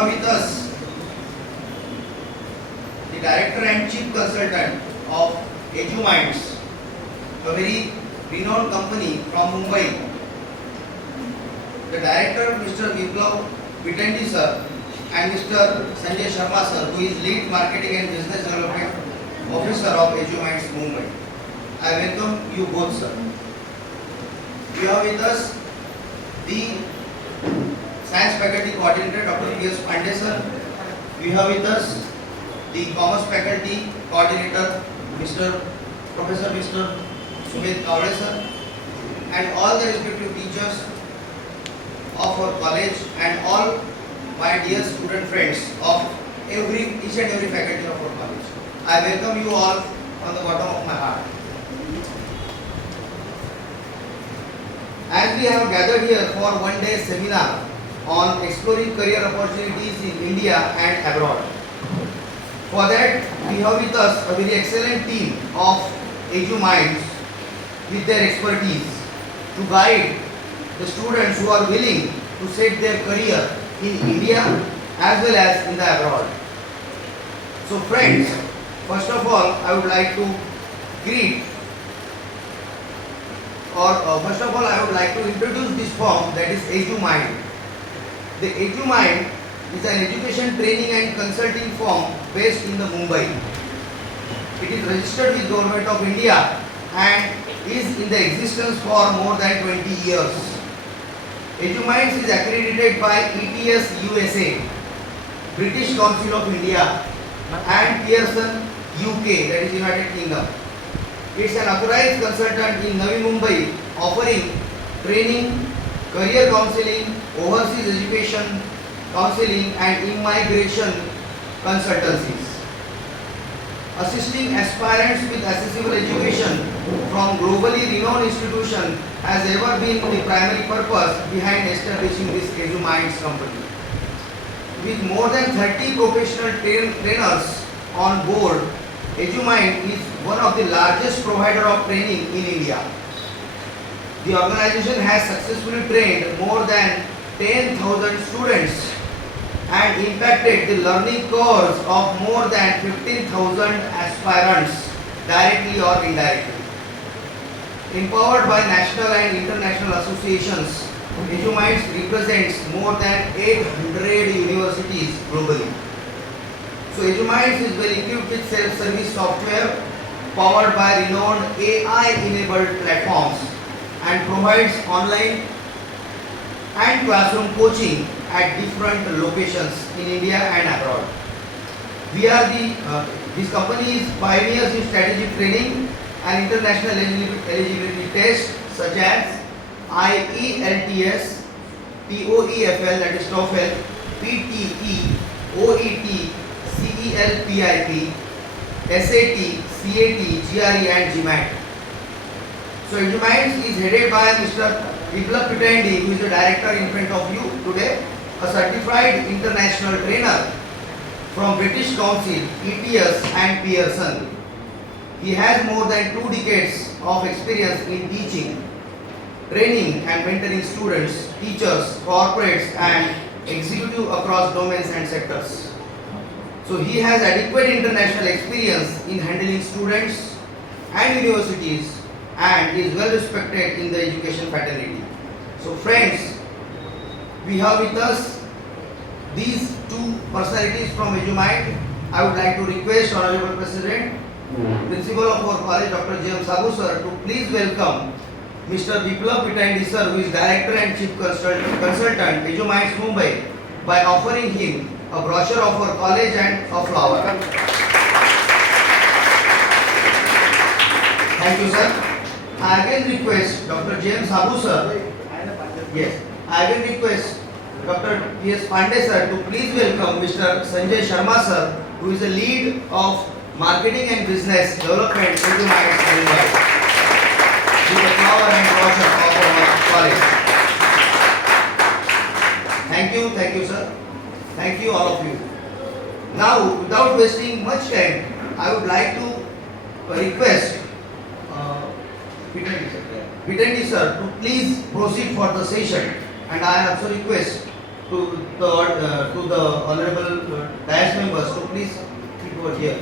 have with us the Director and Chief Consultant of EduMinds, a very renowned company from Mumbai. The Director, Mr. Biplav Pitandi sir, and Mr. Sanjay Sharma sir, who is Lead Marketing and Business Development Officer of EduMinds Mumbai. I welcome you both, sir. We have with us the Science Faculty Coordinator, Dr. P.S. Pandey sir. We have with us the Commerce Faculty Coordinator, Professor Mr. Sumit Kavade sir, and all the respective teachers of our college and all my dear student friends of each and every faculty of our college. I welcome you all from the bottom of my heart. As we have gathered here for one day seminar on exploring career opportunities in India and abroad. For that, we have with us a very excellent team of EduMinds with their expertise to guide the students who are willing to set their career in India as well as in the abroad. So friends, first of all, I would like to introduce this firm, that is EduMind. The EduMind is an education training and consulting firm based in the Mumbai. It is registered with Government of India and is in the existence for more than 20 years. EduMinds is accredited by ETS USA, British Council of India, and Pearson UK, that is United Kingdom. It's an authorized consultant in Navi Mumbai, offering training, career counseling, overseas education counseling, and immigration consultancies. Assisting aspirants with accessible education from globally renowned institutions has ever been the primary purpose behind establishing this EduMinds company. With more than 30 professional trainers on board, EduMind is one of the largest provider of training in India. The organization has successfully trained more than 10,000 students and impacted the learning curves of more than 15,000 aspirants, directly or indirectly. Empowered by national and international associations, EduMinds represents more than 800 universities globally. So EduMinds is well equipped with self-service software powered by renowned AI-enabled platforms and provides online and classroom coaching at different locations in India and abroad. This company is pioneers in strategic training and international eligibility tests such as IELTS, TOEFL, that is TOEFL, PTE, OET, CELPIP, SAT, CAT, GRE and GMAT. So EduMinds is headed by Mr. Biplav Pitandi, who is the director in front of you today, a certified international trainer from British Council, ETS and Pearson. He has more than 2 decades of experience in teaching, training and mentoring students, teachers, corporates and executive across domains and sectors. So he has adequate international experience in handling students and universities and is well respected in the education fraternity. So friends, we have with us these 2 personalities from EduMind. I would like to request Honorable President, Principal of our college, Dr. J.M. Sabu sir, to please welcome Mr. Biplav Pitandi sir, who is Director and Chief Consultant, EduMinds Mumbai, by offering him a brochure of our college and a flower. Thank you, sir. I again request Dr. J.M. Sabu sir. Yes. I will request Dr. P.S. Pandey sir to please welcome Mr. Sanjay Sharma sir, who is the lead of Marketing and Business Development EduMinds Mumbai, with the flower and brochure of our college. Thank you, sir. Thank you, all of you. Now, without wasting much time, I would like to request Pitandi sir to please proceed for the session, and I also request to the honorable DIAS members to please keep over here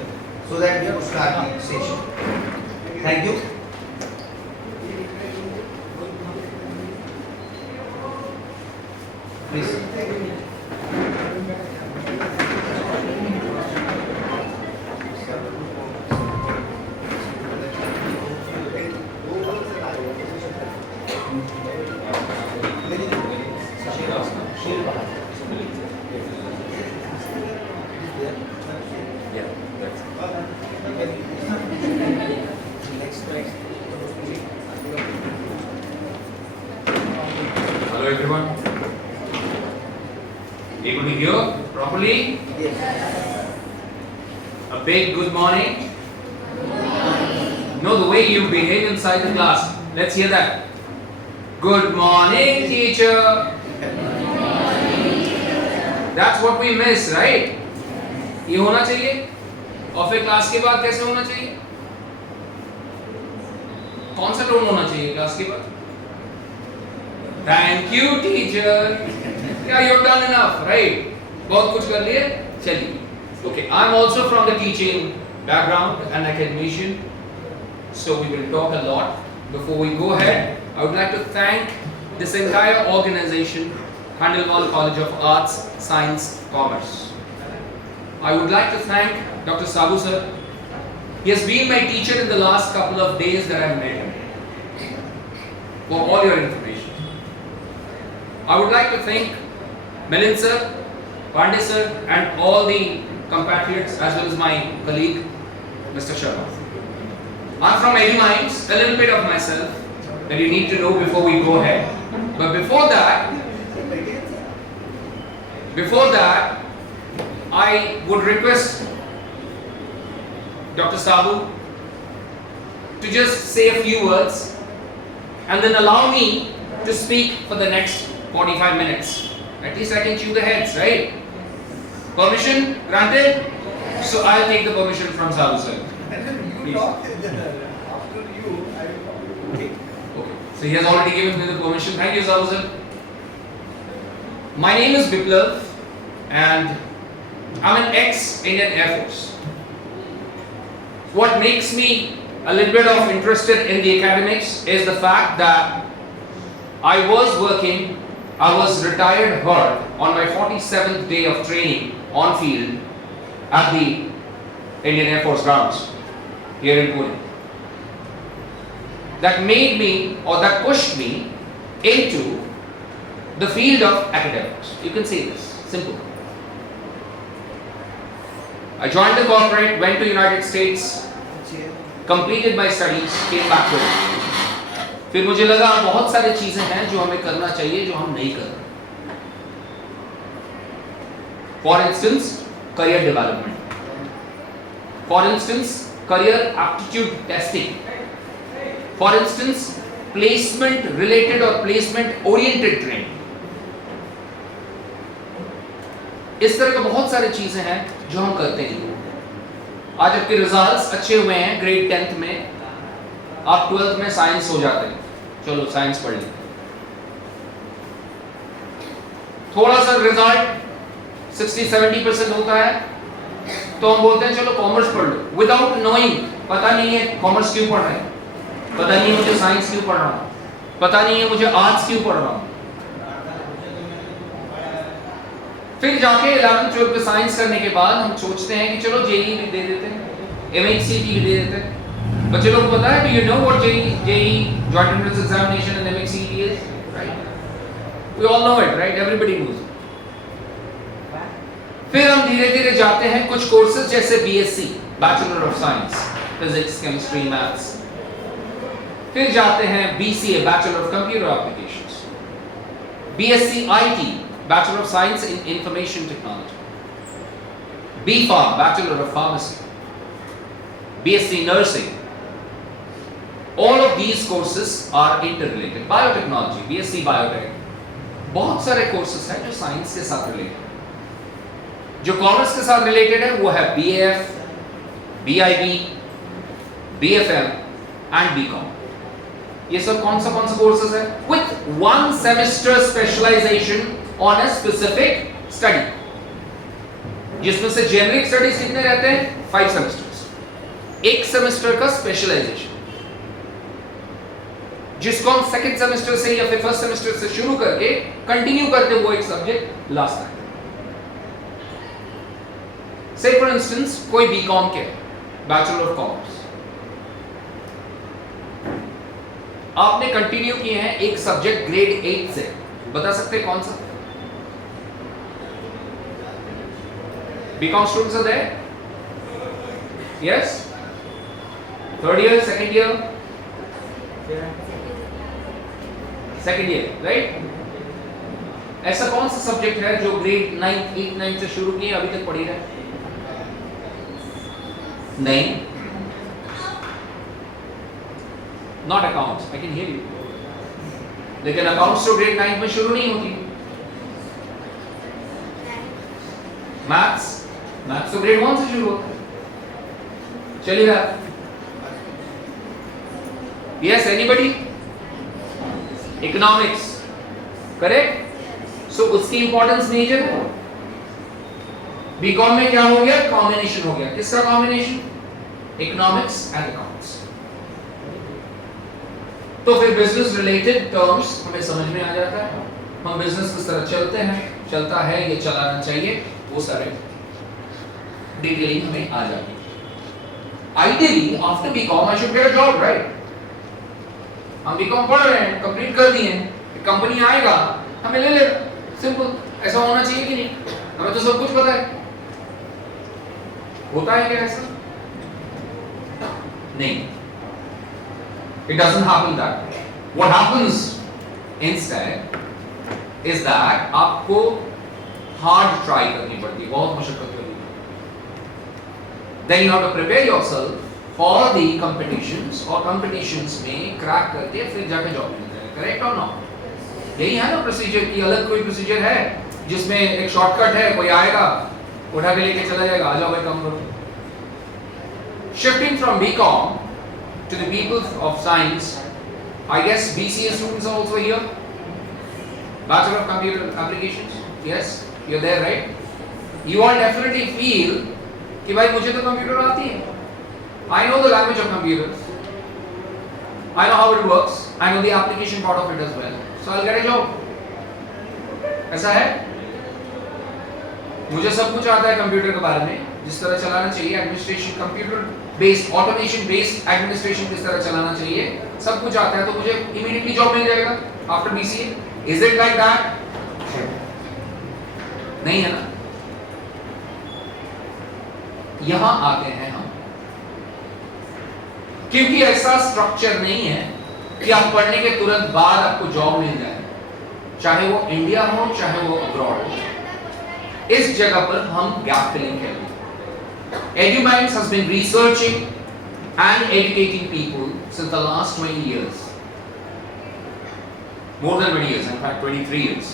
so that we could start the session. Thank you. Please. Hello everyone. Able to hear properly? Yes. A big good morning. Know the way you behave inside the class. Let's hear that. Good morning, teacher. That's what we miss, right? ये होना चाहिए. और फिर class के बाद कैसे होना चाहिए? कौन सा टोन होना चाहिए क्लास के बाद? Thank you, teacher. Yeah, you've done enough, right? बहुत कुछ कर लिए. चलिए. Okay, I'm also from the teaching background, an academician, so we will talk a lot. Before we go ahead, I would like to thank this entire organization, Handelwal College of Arts, Science, Commerce. I would like to thank Dr. Sabu sir. He has been my teacher in the last couple of days that I've met him. For all your information. I would like to thank Milind sir, Pandey sir, and all the compatriots as well as my colleague, Mr. Sharma. I'm from Eddie Minds, a little bit of myself that you need to know before we go ahead. But before that, I would request Dr. Sabu to just say a few words and then allow me to speak for the next 45 minutes. At least I can chew the heads, right? Permission granted? So I'll take the permission from Sabu sir. You talk after you, I will talk. Okay. So he has already given me the permission. Thank you, Sabu sir. My name is Biplav and I'm an ex-Indian Air Force. What makes me a little bit of interested in the academics is the fact that I was retired hard on my 47th day of training on field at the Indian Air Force grounds here in Pune. That made me, or that pushed me into the field of academics. You can say this, simple. I joined the corporate, went to United States, completed my studies, came back to India. फिर मुझे लगा बहुत सारी चीजें हैं जो हमें करना चाहिए जो हम नहीं कर रहे. For instance, career development. For instance, career aptitude testing. For instance, placement related or placement oriented training. इस तरह के बहुत सारी चीजें हैं जो हम करते हैं. आज आपके रिजल्ट्स अच्छे हुए हैं ग्रेड 10th में, आप 12th में साइंस हो जाते हैं. चलो साइंस पढ़ ली. थोड़ा सा रिजल्ट 60-70% होता है तो हम बोलते हैं चलो कॉमर्स पढ़ लो, विदाउट नोइंग. पता नहीं है कॉमर्स क्यों पढ़ रहे हैं, पता नहीं है मुझे साइंस क्यों पढ़ रहा हूं, पता नहीं है मुझे आर्ट्स क्यों पढ़ रहा हूं. फिर जाके 11th 12th में साइंस करने के बाद हम सोचते हैं कि चलो जेईई भी दे देते हैं, एमएचसीटी भी दे देते हैं. बच्चे लोग को पता है, do you know what JEE joint entrance examination and MHCET is? Right, we all know it, right, everybody knows. फिर हम धीरे धीरे जाते हैं कुछ कोर्सेज जैसे BSc, bachelor of science, physics, chemistry, maths. फिर जाते हैं BCA, bachelor of computer applications, BSc IT, Bachelor of Science in Information Technology, B.Pharm, Bachelor of Pharmacy, BSc Nursing. All of these courses are interrelated. Biotechnology, BSc Biotech. बहुत सारे courses हैं जो science के साथ related. जो commerce के साथ related है वो है BAF, BIB, BFM and BCom. ये सब कौन सा courses है? With one semester specialization on a specific study, जिसमें से जेनरिक स्टडीज कितने रहते हैं? 5 सेमेस्टर्स, एक सेमेस्टर का स्पेशलाइजेशन, जिसको हम सेकंड सेमेस्टर से या फिर फर्स्ट सेमेस्टर से शुरू करके कंटिन्यू करते हुए एक सब्जेक्ट लास्ट तक। से फॉर इंस्टेंस कोई बीकॉम के बैचलर ऑफ कॉमर्स, आपने कंटिन्यू किए हैं एक सब्जेक्ट ग्रेड 8 से, बता सकते हैं कौन सा? BCom students are there? Yes, third year, second year, second year, right? ऐसा कौन सा सब्जेक्ट है जो ग्रेड 9, 8, 9 से शुरू किए अभी तक पढ़ी रहे? नहीं, not accounts, I can hear you, लेकिन अकाउंट्स तो ग्रेड 9 में शुरू नहीं होती। मैथ्स, मैथ्स तो ग्रेड 1 से शुरू होता है। चलिए, yes, anybody? Economics, correct? So उसकी इंपॉर्टेंस मेजर है। बीकॉम में क्या हो गया? कॉम्बिनेशन हो गया। किसका कॉम्बिनेशन? Economics and accounts. तो फिर बिजनेस रिलेटेड टर्म्स हमें समझ में आ जाता है, हम बिजनेस किस तरह चलता है या चलाना चाहिए, वो सारे डिटेलिंग हमें आ जाती है। Ideally after BCom I should get a job, right? हम बीकॉम पढ़ रहे हैं, कंप्लीट कर दिए हैं, कंपनी आएगा हमें ले लेगा, सिंपल। ऐसा होना चाहिए कि नहीं? हमें तो सब कुछ पता है। होता है क्या ऐसा? नहीं, it doesn't happen that way. What happens instead is that आपको hard try करनी पड़ती है, बहुत मशक्कत करनी पड़ती है। Then you have to prepare yourself for the competitions, और competitions में क्रैक करके फिर जाके जॉब मिलता है, करेक्ट और नॉट? यही है ना प्रोसीजर की? अलग कोई प्रोसीजर है जिसमें एक शॉर्टकट है, कोई आएगा उठा के लेके चला जाएगा, आ जाओ भाई काम करो। Shifting from BCom to the people of science, I guess BCA students are also here. Bachelor of Computer Applications, yes, you're there, right? You all definitely feel कि भाई मुझे तो कंप्यूटर आती है, I know the language of computers, I know how it works, I know the application part of it as well, so I'll get a job. ऐसा है? मुझे सब कुछ आता है कंप्यूटर के बारे में, जिस तरह चलाना चाहिए administration, computer based automation based administration किस तरह चलाना चाहिए, सब कुछ आता है, तो मुझे इमीडिएटली जॉब मिल जाएगा after BCA. Is it like that? नहीं है ना? यहां आते हैं हम, क्योंकि ऐसा स्ट्रक्चर नहीं है कि आप पढ़ने के तुरंत बाद आपको जॉब मिल जाए, चाहे वो इंडिया हो चाहे वो अब्रॉड हो। इस जगह पर हम गैप फिलिंग करेंगे। EduMinds has been researching and educating people since the last 20 years. More than 20 years, in fact 23 years.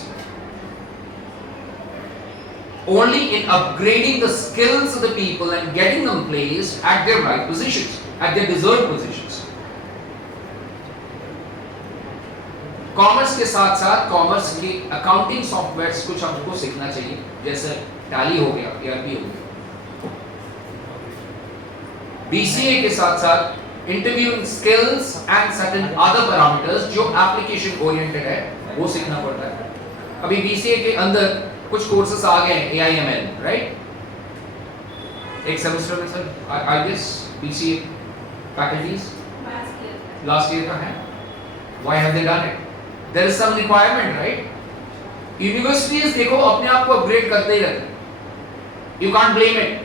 Only in upgrading the skills of the people and getting them placed at their right positions, at their deserved positions. Commerce के साथ साथ commerce की accounting softwares कुछ हमको सीखना चाहिए, जैसे tally हो गया, ERP हो गया। BCA के साथ साथ interviewing skills and certain other parameters जो एप्लीकेशन ओरिएंटेड है वो सीखना पड़ता है। अभी BCA के अंदर कुछ कोर्सेस आ गए हैं, AIML, राइट? एक सेमेस्टर में sir I guess BCA faculties last year का है। Why have they done it? There is some requirement, right? Universities देखो अपने आप को अपग्रेड करते ही रहते हैं, you can't blame it.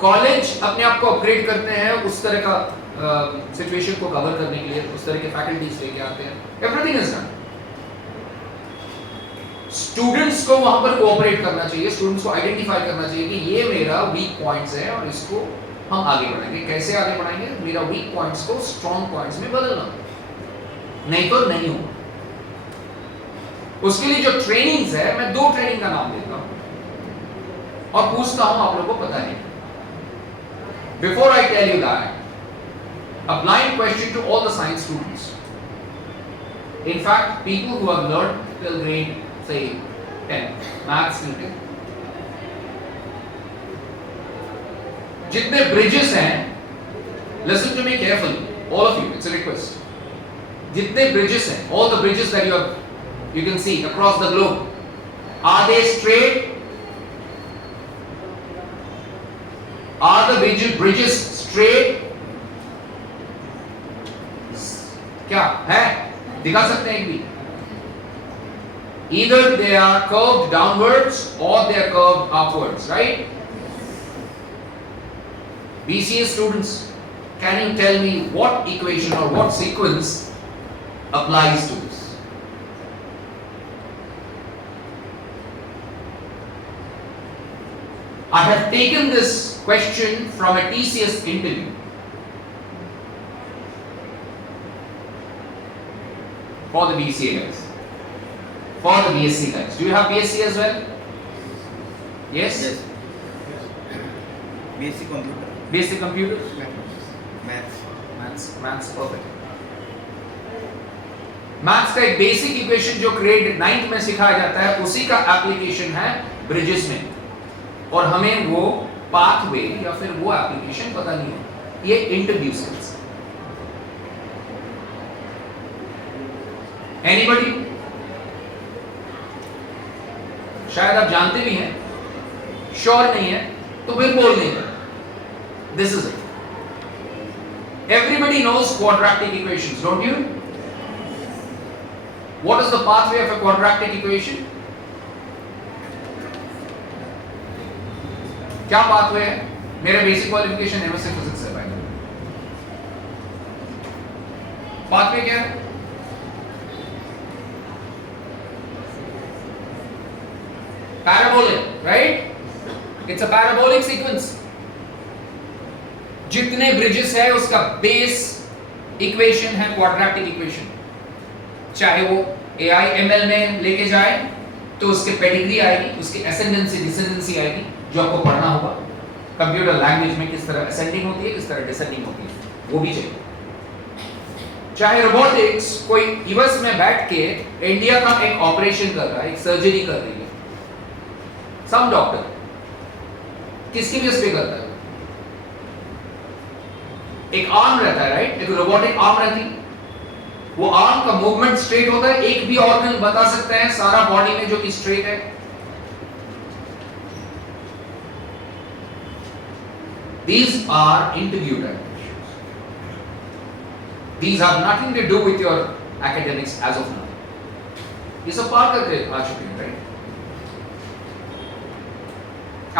College अपने आप को अपग्रेड करते हैं उस तरह का सिचुएशन को कवर करने के लिए, उस तरह के फैकल्टीज लेके आते हैं, एवरीथिंग इज डन। स्टूडेंट्स को वहां पर कोऑपरेट करना चाहिए, स्टूडेंट्स को आइडेंटिफाई करना चाहिए कि ये मेरा वीक पॉइंट्स है और इसको हम आगे बढ़ाएंगे। कैसे आगे बढ़ाएंगे? मेरा वीक पॉइंट्स को स्ट्रॉन्ग पॉइंट्स में बदलना, नहीं तो नहीं हो। उसके लिए जो ट्रेनिंग्स है, मैं 2 ट्रेनिंग का नाम देता हूं और पूछता हूं आप लोगों को पता है? Before I tell you that, a blind question to all the science students. In fact, people who have learned till grade, say 10 maths में 10। जितने ब्रिजेस हैं, listen to me carefully, all of you, it's a request. जितने bridges हैं, all the bridges that you can see across the globe, are they straight? Are the bridges straight? क्या है? दिखा सकते हैं एक भी? Either they are curved downwards or they are curved upwards, right? BCA students, can you tell me what equation or what sequence applies to this? I have taken this question from a TCS interview. For the BCA guys. For the BSc guys. Do you have BSc as well? Yes? Yes. BSc computer. BSc computer? Maths. Maths perfect. Maths का एक basic equation जो grade 9th में सिखाया जाता है, उसी का application है ब्रिजेस में, और हमें वो पाथवे या फिर वो एप्लीकेशन पता नहीं है। ये इंटरव्यू स्किल्स। एनीबॉडी? शायद आप जानते भी हैं, श्योर नहीं है तो फिर बोल देंगे। This is it. Everybody knows quadratic equations, don't you? What is the pathway of a quadratic equation? क्या pathway है? मेरा basic qualification MSc Physics है भाई। pathway क्या है? Parabolic, right? It's a parabolic sequence. जितने bridges है उसका base equation है quadratic equation। चाहे वो AI/ML में लेके जाए तो उसके पेडिग्री आएगी, उसकी एसेंडेंसी डिसेंडेंसी आएगी, जो आपको पढ़ना होगा। कंप्यूटर लैंग्वेज में किस तरह असेंडिंग होती है, किस तरह डिसेंडिंग होती है, वो भी चाहिए। चाहे रोबोटिक्स कोई यूएस में बैठ के इंडिया का एक ऑपरेशन कर रहा है, एक सर्जरी कर रही है, सम डॉक्टर किसकी बेस पे करता है? एक आर्म रहता है, राइट? एक रोबोटिक आर्म रहती है, वो आर्म का मूवमेंट स्ट्रेट होता है। एक भी ऑर्गन बता सकते हैं सारा बॉडी में जो कि स्ट्रेट है? These are interview dimensions. These have nothing to do with your academics as of now. ये सब पार करके आ चुके हैं, राइट?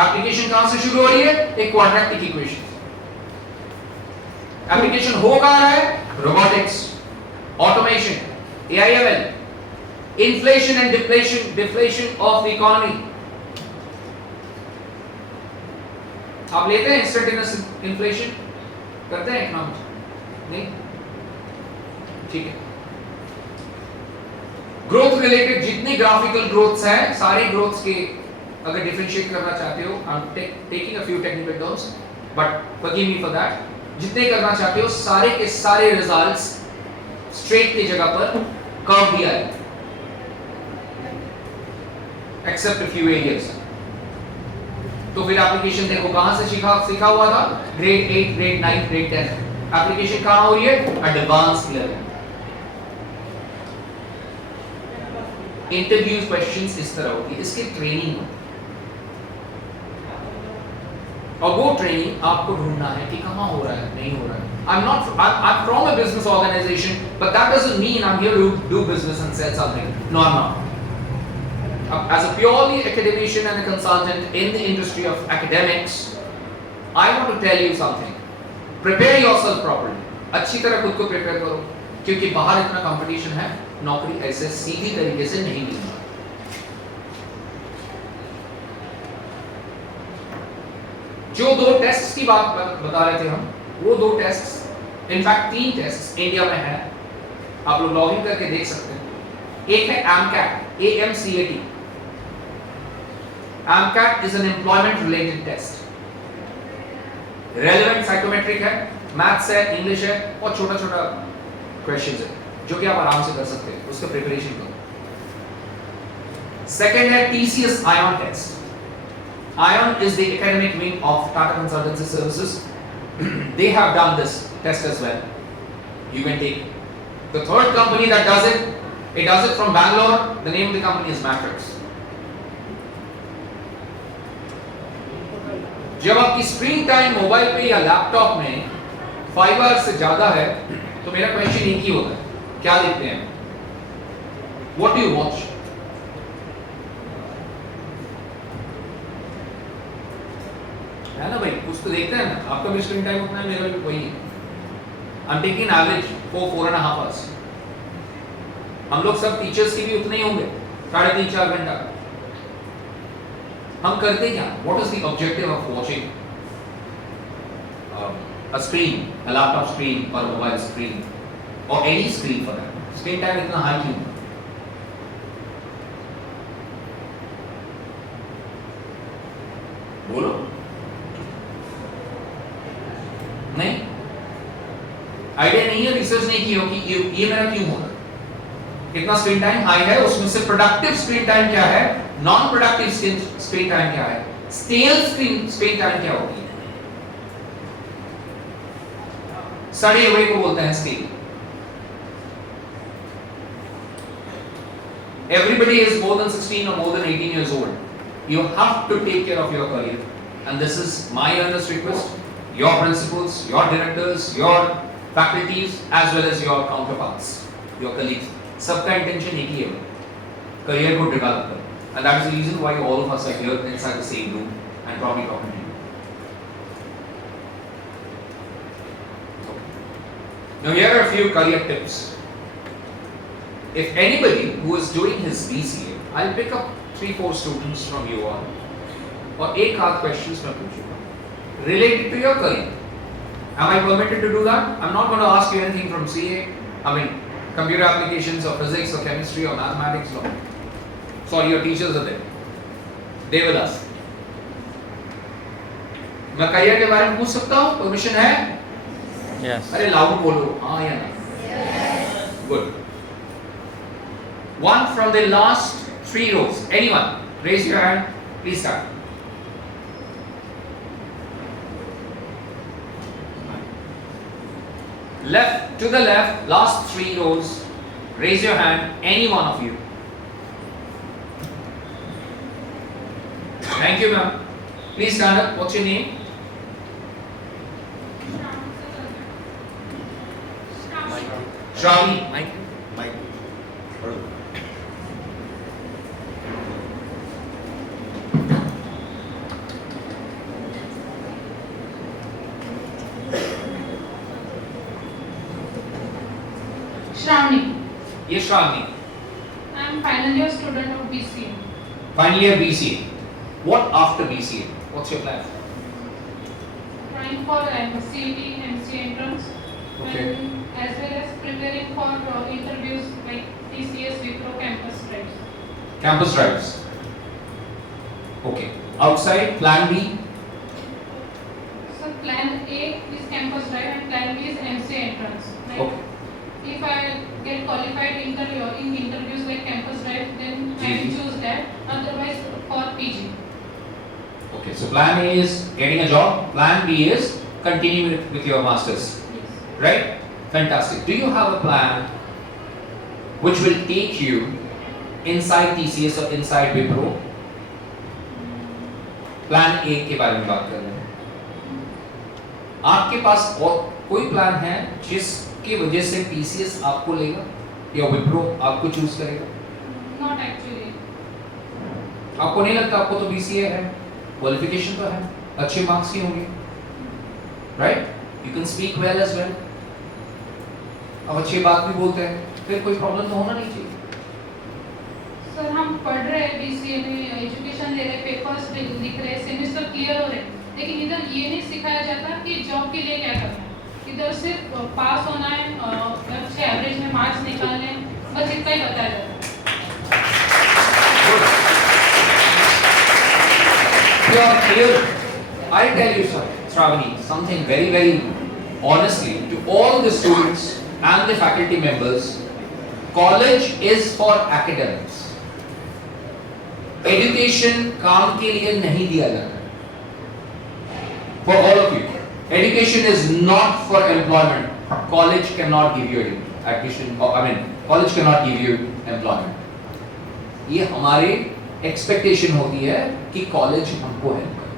एप्लीकेशन कहां से शुरू हो रही है? एक क्वाड्रेटिक इक्वेशन। एप्लीकेशन हो कहां रहा है? Robotics, automation, AI/ML, inflation and deflation of the economy. आप लेते हैं इंस्टेंटेनियस इन्फ्लेशन? करते हैं इकोनॉमिक्स? नहीं? ठीक है। ग्रोथ रिलेटेड जितनी ग्राफिकल ग्रोथ्स हैं, सारे ग्रोथ्स के अगर डिफरेंशिएट करना चाहते हो, I am taking a few technical terms but forgive me for that, जितने करना चाहते हो सारे के सारे रिजल्ट्स स्ट्रेट की जगह पर कर्व भी आएगा, एक्सेप्ट अ फ्यू एरियाज। तो फिर एप्लीकेशन देखो कहां से सीखा हुआ था? Grade 8, grade 9, grade 10। एप्लीकेशन कहां हो रही है? Advance level. इंटरव्यू क्वेश्चंस इस तरह होती है, इसकी ट्रेनिंग होती है, और वो ट्रेनिंग आपको ढूंढना है कि कहां हो रहा है, नहीं हो रहा है। I'm from a business organization, but that doesn't mean I'm here to do business and sell something. No, I'm not. As a purely academician and a consultant in the industry of academics, I want to tell you something. Prepare yourself properly. अच्छी तरह खुद को prepare करो, क्योंकि बाहर इतना competition है, नौकरी ऐसे सीधी तरीके से नहीं मिलती। जो 2 टेस्ट्स की बात बता रहे थे हम, वो 2 टेस्ट्स, इनफैक्ट 3 टेस्ट्स इंडिया में है, आप लोग लॉग इन करके देख सकते हैं। एक है AMCAT, AMCAT। AMCAT is an employment related test. Relevant psychometric है, मैथ्स है, इंग्लिश है, और छोटा छोटा क्वेश्चंस है जो कि आप आराम से कर सकते हैं, उसका प्रिपरेशन करो। Second है TCS ION test. ION is the academic wing of Tata Consultancy Services. They have done this test as well. You can take. The third company that does it from Bangalore. The name of the company is Matrix. जब आपकी screen time mobile पे या laptop में 5 hours से ज्यादा है तो मेरा क्वेश्चन एक ही होता है, क्या देखते हैं? What do you watch? है ना भाई, कुछ तो देखते हैं ना. आपका भी स्क्रीन टाइम उतना है, मेरा भी वही है. I'm taking average 4.5 hours. हम लोग सब टीचर्स की भी उतने ही होंगे, 3.5-4 घंटा. हम करते क्या? What is the objective of watching a screen, a laptop screen or a mobile screen or any screen for that? Screen time इतना हाई क्यों? बोलो. नहीं, आइडिया नहीं है, रिसर्च नहीं की हो कि ये मेरा क्यों हो रहा है. इतना स्क्रीन टाइम हाई है, उसमें से प्रोडक्टिव स्क्रीन टाइम क्या है, नॉन प्रोडक्टिव स्क्रीन टाइम क्या है, स्टेल स्क्रीन टाइम क्या होती है. सड़े हुए को बोलते हैं stele. Everybody is more than 16 or more than 18 years old. You have to take care of your career, and this is my earnest request. Your principals, your directors, your faculties, as well as your counterparts, your colleagues. सबका intention एक ही है, career को develop करना. And that is the reason why all of us are here inside the same room and probably talking to you. Now here are a few career tips. If anybody who is doing his BCA, I'll pick up 3-4 students from you all, और एक आध questions मैं पूछूंगा related to your career. Am I permitted to do that? I'm not going to ask you anything from CA. I mean, computer applications or physics or chemistry or mathematics. No. Sorry, your teachers are there. They will ask. मैं career के बारे में पूछ सकता हूँ? Permission है? Yes. अरे loud बोलो, हाँ या ना? Yes. Good. One from the last 3 rows. Anyone? Raise your hand. Please start. Left to the left, last 3 rows. Raise your hand. Any one of you. Thank you, ma'am. Please stand up. What's your name? Shravani. Mike. Mike. Shravani. Yes, Shravani. I am final year student of BCA. Final year BCA. What after BCA? What's your plan? Trying for CET, MC entrance, Okay. and as well as preparing for interviews like TCS, Wipro, campus drives. Campus drives. Okay. Outside, plan B. So plan A is campus drive and plan B is MC entrance. Like Okay. if I get qualified in interviews like campus drive, then I will GD. choose that. Otherwise, for PG. Okay. So plan A is getting a job. Plan B is continuing with your masters. Yes. Right? Fantastic. Do you have a plan which will take you inside TCS or inside Wipro? Plan A के बारे में बात कर रहे हैं. आपके पास और कोई प्लान है जिसकी वजह से TCS आपको लेगा या विप्रो आपको चूज करेगा? Not actually. आपको नहीं लगता? आपको तो BCA है, क्वालिफिकेशन तो है, अच्छे मार्क्स ही होंगे, right? You can speak well as well. अब अच्छी बात भी बोलते हैं, फिर कोई प्रॉब्लम तो होना नहीं चाहिए. सर हम पढ़ रहे हैं BCA में, एजुकेशन ले रहे, पेपर्स लिख रहे, सेमेस्टर क्लियर हो रहे, लेकिन इधर ये नहीं सिखाया जाता कि जॉब के लिए क्या करना है. इधर सिर्फ पास होना है, अच्छे एवरेज में मार्क्स निकालने हैं, बस इतना ही बताया जाता है. Here, I tell you, sir, Shravani, something very, very honestly to all the students and the faculty members. College is for academics. Education काम के लिए नहीं दिया जाता। For all of you, education is not for employment. College cannot give you education. College cannot give you employment. ये हमारे expectation होती है कि कॉलेज हमको हेल्प करे।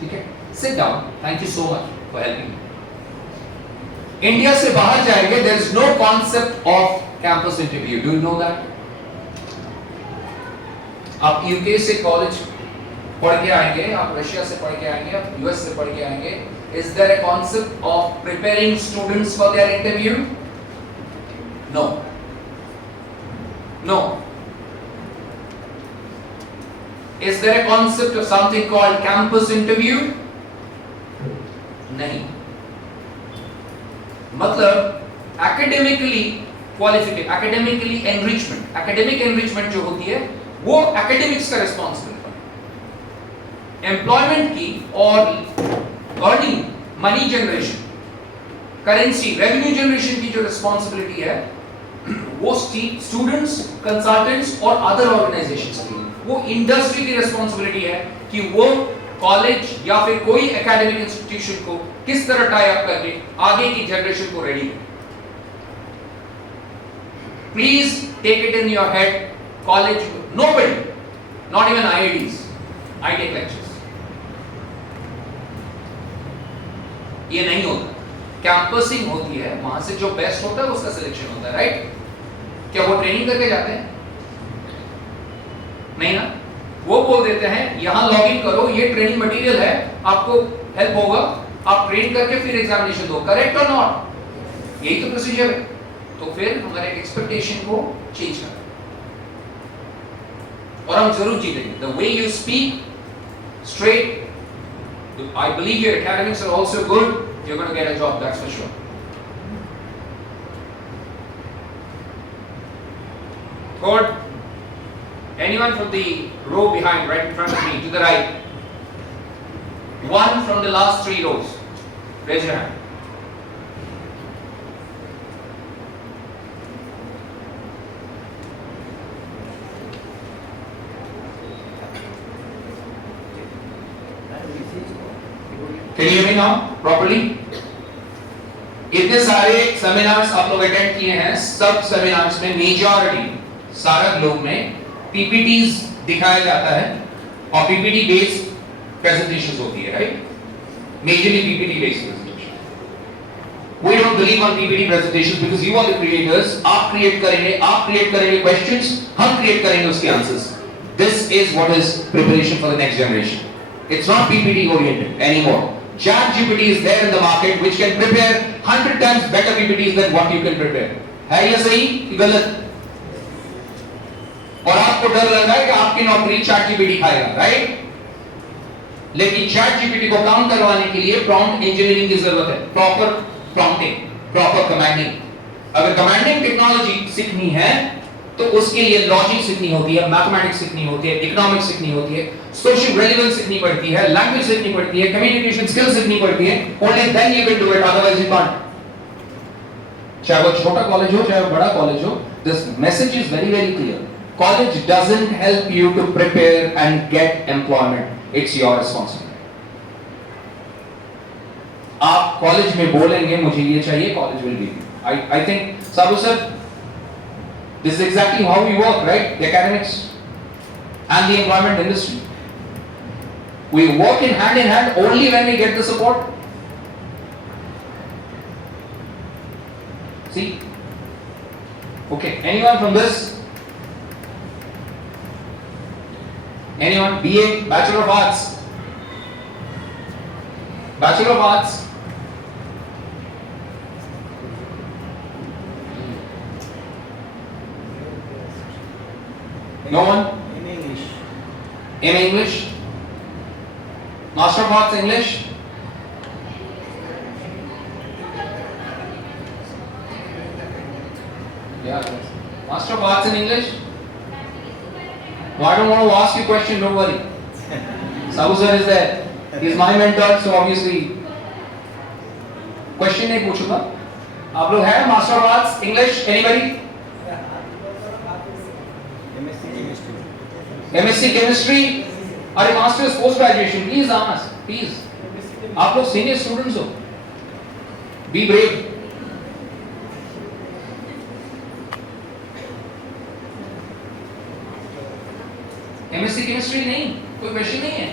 ठीक है, sit down, thank you so much for helping. India से बाहर जाएंगे, there is no concept of campus interview. Do you know that? आप यूके से कॉलेज पढ़ के आएंगे, आप रशिया से पढ़ के आएंगे, आप यूएस से पढ़ के आएंगे, is there a concept of preparing students for their interview? No, no. Is there a concept of something called campus interview? नहीं। मतलब academically qualification, academically enrichment, academic enrichment जो होती है वो academics का responsible है। Employment की और earning, money generation, currency, revenue generation की जो responsibility है वो students, consultants और other organizations की, वो इंडस्ट्री की रिस्पांसिबिलिटी है कि वो कॉलेज या फिर कोई एकेडमिक इंस्टीट्यूशन को किस तरह टाई अप करके आगे की जनरेशन को रेडी करे। Please take it in your head, college nobody, not even IITs, I take lectures, ये नहीं होता। कैंपसिंग होती है, वहां से जो बेस्ट होता है उसका सिलेक्शन होता है, राइट? क्या वो ट्रेनिंग करके जाते हैं? नहीं ना, वो बोल देते हैं यहां लॉग इन करो, ये ट्रेनिंग मटेरियल है, आपको हेल्प होगा, आप ट्रेन करके फिर एग्जामिनेशन दो, करेक्ट और नॉट? यही तो प्रोसीजर है। तो फिर हमारे एक्सपेक्टेशन को चेंज करें और हम जरूर जीतेंगे। The way you speak straight, I believe your academics are also good, you are gonna get a job, that's for sure. Good. Anyone from the row behind, right in front of me, to the right? One from the last 3 rows. Raise your hand. Can you hear me now properly? इतने सारे seminars आप लोग attend किए हैं, सब seminars में majority, सारे लोग में पीपीटीज दिखाया जाता है और पीपीटी बेस्ड प्रेजेंटेशंस होती है, right? Majorly PPT based presentation. We don't believe on PPT presentations because you are the creators. आप क्रिएट करेंगे क्वेश्चंस, हम क्रिएट करेंगे उसके answers. This is what is preparation for the next generation. It's not PPT oriented anymore. ChatGPT is there in the market which can prepare 100 times better PPTs than what you can prepare. है ये सही कि गलत? और आपको डर लग रहा है कि आपकी नौकरी ChatGPT खाएगा, राइट? लेकिन ChatGPT को काम करवाने के लिए प्रॉम्प्ट इंजीनियरिंग की जरूरत है, प्रॉपर प्रॉम्प्टिंग, प्रॉपर कमांडिंग। अगर कमांडिंग टेक्नोलॉजी सीखनी है तो उसके लिए लॉजिक सीखनी होती है, मैथमेटिक्स सीखनी होती है, इकोनॉमिक्स सीखनी होती है, सोशल रेलेवेंस सीखनी पड़ती है, लैंग्वेज सीखनी पड़ती है, कम्युनिकेशन स्किल्स सीखनी पड़ती है। Only then you can do it, otherwise you can't. चाहे वो छोटा कॉलेज हो, चाहे वो बड़ा कॉलेज हो, this message is very very clear. College doesn't help you to prepare and get employment. It's your responsibility. आप कॉलेज में बोलेंगे मुझे ये चाहिए, college will give you. I think Sabu sir, this is exactly how we work, right? The academics and the employment industry. We work in hand only when we get the support. See? Okay, anyone from this? Anyone? BA, Bachelor of Arts? Bachelor of Arts? No one? In English. In English? Master of Arts English? Yeah. Master of Arts in English? No, I don't want to ask you a question, don't worry. Sabu sir is there. He is my mentor, so obviously question नहीं पूछूंगा। आप लोग हैं Master of Arts English? Anybody? MSc Chemistry. MSc chemistry और masters post graduation, please ask, please. आप लोग senior students हो, be brave. MSc chemistry नहीं, कोई क्वेश्चन नहीं है।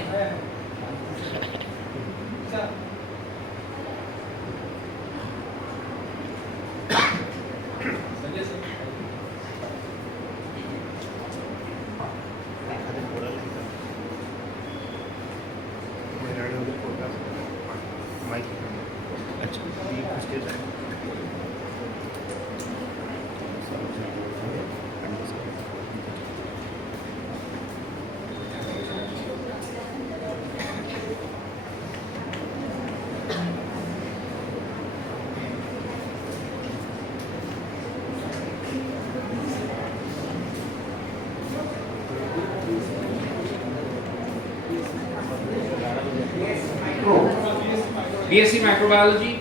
BSc microbiology.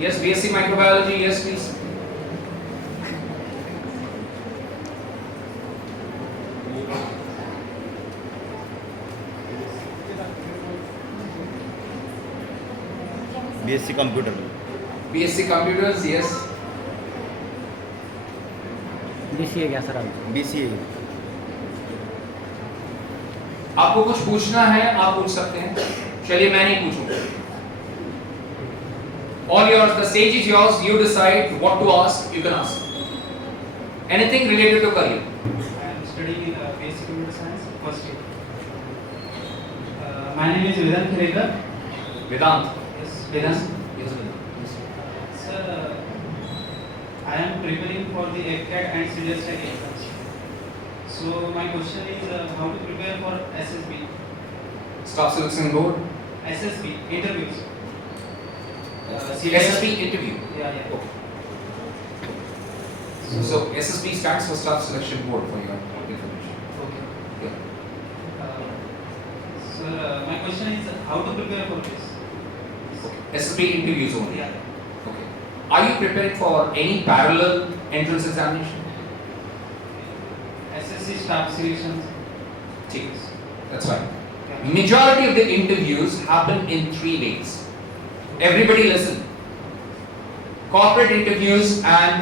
Yes, BSc microbiology. Yes, please. BSc computer. BSc computers. Yes. BCA क्या sir? BCA. आपको कुछ पूछना है आप पूछ सकते हैं, चलिए मैं नहीं पूछूंगा। All yours, the stage is yours. You decide what to ask. You can ask anything related to career. I am studying in basic computer science, first year. My name is Vedant Khrekar. Vedant. Yes, Vedant. Yes, Vedant. Sir, I am preparing for the FCAT and CDSTech exams. So my question is how to prepare for SSB. Staff Selection Board. SSB interviews. SSB interview. Yeah, yeah. Okay. So SSB stands for Staff Selection Board for your information. Okay. Yeah. Sir, my question is how to prepare for this. SSB interviews only. Yeah. Okay. Are you preparing for any parallel entrance examination? SSC staff selections. Yes. That's right. Yeah. Majority of the interviews happen in 3 days. Everybody listen. Corporate interviews and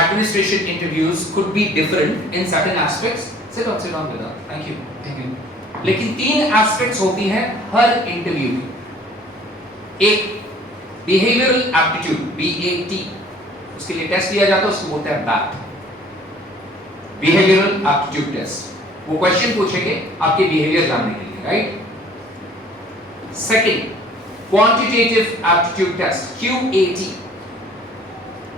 administration interviews could be different in certain aspects. Sit down, Vedant. Thank you. Thank you. लेकिन 3 aspects होती हैं हर interview में। एक behavioural aptitude BAT, उसके लिए test लिया जाता है, उसको बोलते हैं BAT, बिहेवियरल एप्टीट्यूड टेस्ट। वो क्वेश्चन पूछेंगे आपके बिहेवियर जानने के लिए, right. Second, quantitative aptitude test QAT,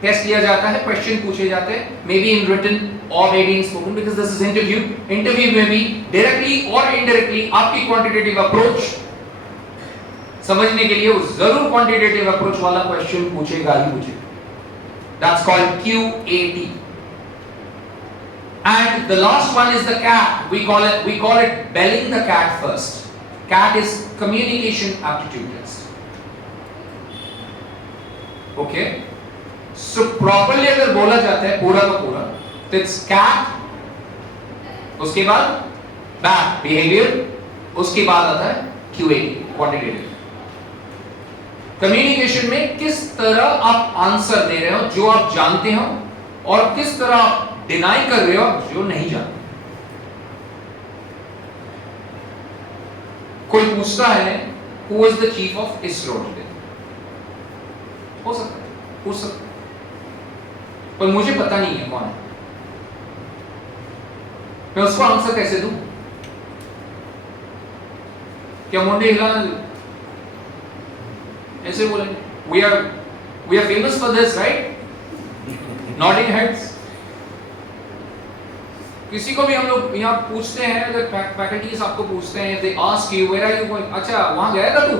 test लिया जाता है, क्वेश्चन पूछे जाते हैं, मे बी इन रिटन और may be in spoken, because this is interview. Interview में भी डायरेक्टली और इनडायरेक्टली आपकी क्वांटिटेटिव अप्रोच समझने के लिए वो जरूर क्वांटिटेटिव अप्रोच वाला क्वेश्चन पूछेगा ही पूछेगा। That's called QAT। And the last one is the CAT. We call it belling the cat first. CAT is communication aptitude test. Okay? So properly अगर बोला जाता है पूरा का पूरा, तो it's CAT, उसके बाद BAT behavior, उसके बाद आता है QAT quantitative। कम्युनिकेशन में किस तरह आप आंसर दे रहे हो जो आप जानते हो, और किस तरह आप डिनाई कर रहे हो जो नहीं जानते। कोई पूछता है who is the chief of ISRO today, हो सकता है, पूछ सकता है, पर मुझे पता नहीं है कौन है, मैं उसको आंसर कैसे दूं? क्या मुंडे हिला ऐसे बोलेंगे? we are famous for this, right? nodding heads। किसी को भी हम लोग यहाँ पूछते हैं, अगर फैकल्टीज आपको पूछते हैं, they ask you where are you going, अच्छा वहां गया था तू,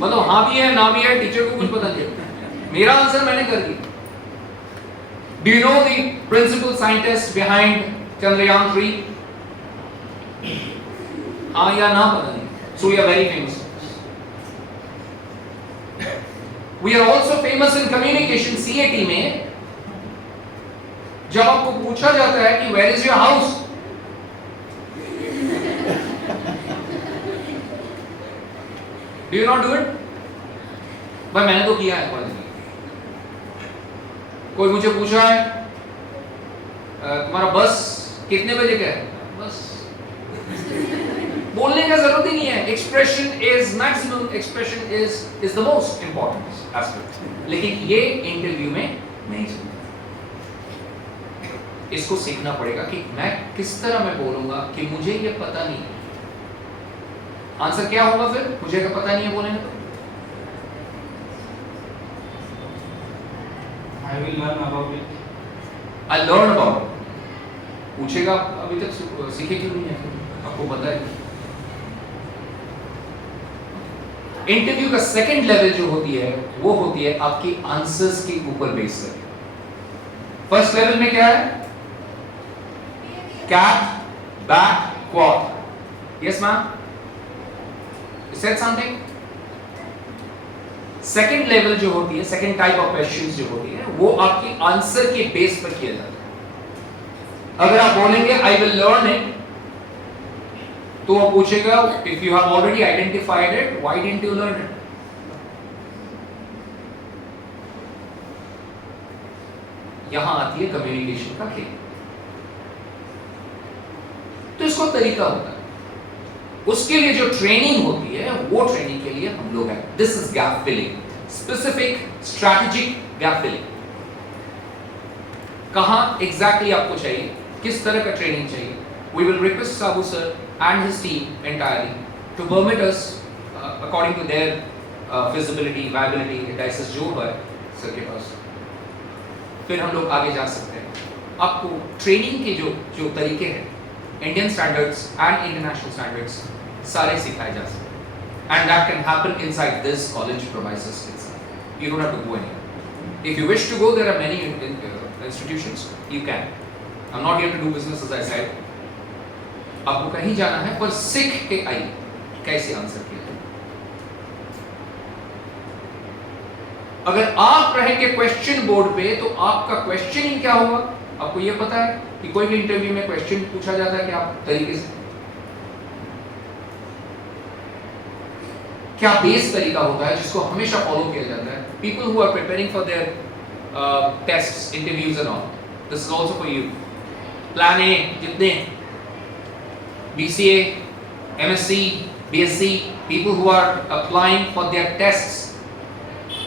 मतलब हाँ भी है ना भी है, टीचर को कुछ पता नहीं, मेरा आंसर मैंने कर दिया। Do you know the principal scientist behind Chandrayaan 3? हाँ या ना पता नहीं, so we are very famous। We are also famous in communication। CAT में जब आपको पूछा जाता है कि where is your house, do you not do it? भाई मैंने तो किया है कॉलेज में। कोई मुझे पूछा है तुम्हारा बस कितने बजे का है, बस बोलने का जरूरत ही नहीं है। Expression is maximum, expression is the most important aspect, लेकिन ये इंटरव्यू में नहीं चलता। इसको सीखना पड़ेगा कि मैं किस तरह मैं बोलूंगा कि मुझे ये पता नहीं है। आंसर क्या होगा फिर? मुझे क्या पता नहीं है बोलने में? I will learn about it. I learn about it. पूछेगा अभी तक सीखे क्यों नहीं है? आपको पता है। इंटरव्यू का सेकंड लेवल जो होती है वो होती है आपकी आंसर्स के ऊपर बेस करके। फर्स्ट लेवल में क्या है? CAT, BAT, quad. Yes ma'am, you said something? Second level जो होती है, सेकंड टाइप ऑफ क्वेश्चंस जो होती है, वो आपकी आंसर के बेस पर किया जाता है। अगर आप बोलेंगे आई विल लर्न इट, तो वो पूछेगा if you have already identified it, why didn't you learn it? यहां आती है कम्युनिकेशन का खेल। तो इसको तरीका होता है, उसके लिए जो ट्रेनिंग होती है वो ट्रेनिंग के लिए हम लोग हैं। This is gap filling, specific strategic gap filling. कहां एग्जैक्टली आपको चाहिए, किस तरह का ट्रेनिंग चाहिए? We will request Sabu sir and his team entirely to permit us according to their feasibility, viability, dices जो है सर के पास, फिर हम लोग आगे जा सकते हैं। आपको ट्रेनिंग के जो तरीके हैं, Indian standards and international standards सारे सिखाए जा सकते हैं, and that can happen inside this college provides itself. You don't have to go anywhere. If you wish to go, there are many institutions, you can. I am not here to do business as I said. आपको कहीं जाना है पर सीख के आइए कैसे answer किया जाए। अगर आप रहेंगे क्वेश्चन बोर्ड पे तो आपका क्वेश्चनिंग क्या होगा? आपको ये पता है कि कोई भी इंटरव्यू में क्वेश्चन पूछा जाता है कि आप तरीके से क्या बेस तरीका होता है जिसको हमेशा फॉलो किया जाता है? People who are preparing for their tests, interviews and all, this is also for you. Plan A जितने BCA, MSc, BSc, people who are applying for their tests,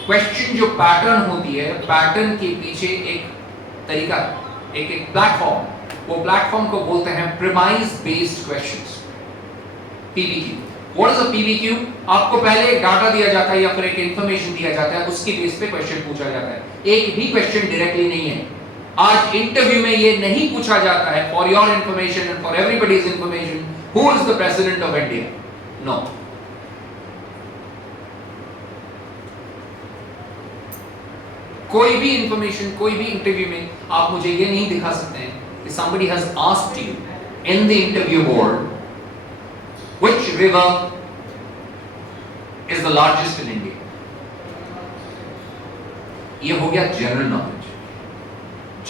question जो पैटर्न होती है, पैटर्न के पीछे एक तरीका, एक प्लेटफॉर्म, वो प्लेटफॉर्म को बोलते हैं premise based questions, PBQ। What is a PBQ? आपको पहले एक डाटा दिया जाता है या फिर एक इंफॉर्मेशन दिया जाता है, उसके बेस पे क्वेश्चन पूछा जाता है। एक भी क्वेश्चन डायरेक्टली नहीं है। आज इंटरव्यू में ये नहीं पूछा जाता है for your information and for everybody's information, who is the president of India? No. कोई भी इंफॉर्मेशन, कोई भी इंटरव्यू में आप मुझे ये नहीं दिखा सकते हैं कि somebody has asked you in the interview board which river is the largest in India। ये हो गया जनरल नॉलेज।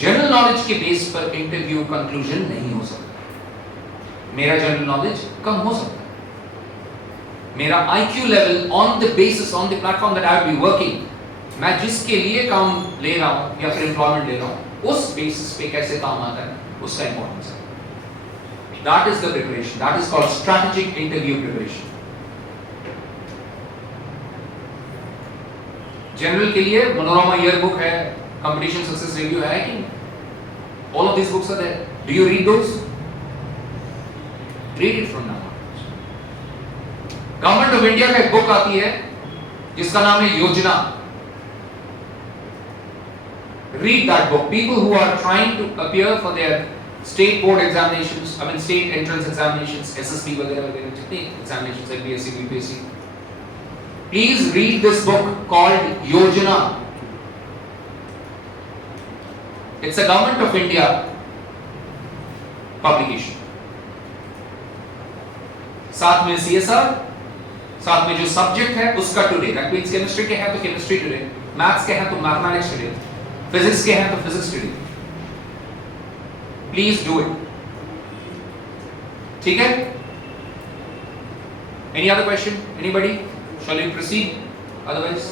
जनरल नॉलेज के बेस पर इंटरव्यू कंक्लूजन नहीं हो सकता। मेरा जनरल नॉलेज कम हो सकता है। मेरा IQ level on the basis, on the platform that I will be working, मैं जिसके लिए काम ले रहा हूं या फिर एम्प्लॉयमेंट ले रहा हूं, उस बेसिस पे कैसे काम आता है उसका इंपॉर्टेंस है। That is the preparation, that is called strategic interview preparation. General के लिए मनोरमा ईयर बुक है, कंपटीशन सक्सेस रिव्यू है कि all of this books are there. Do you read those? Read it from now. Government of India का एक book आती है जिसका नाम है योजना। Read that book. People who are trying to appear for their state board examinations, I mean state entrance examinations, SSB वगैरह वगैरह जितने examinations like BSc, BPSC, please read this book called Yojana. It's a Government of India publication. साथ में CSR, साथ में जो subject है उसका टुडे, दैट मींस केमिस्ट्री के हैं तो केमिस्ट्री टुडे, मैथ्स के हैं तो मैथमेटिक्स टुडे, फिजिक्स के हैं तो physics today. Please do it. ठीक है? Any other question? Anybody? Shall we proceed? Otherwise,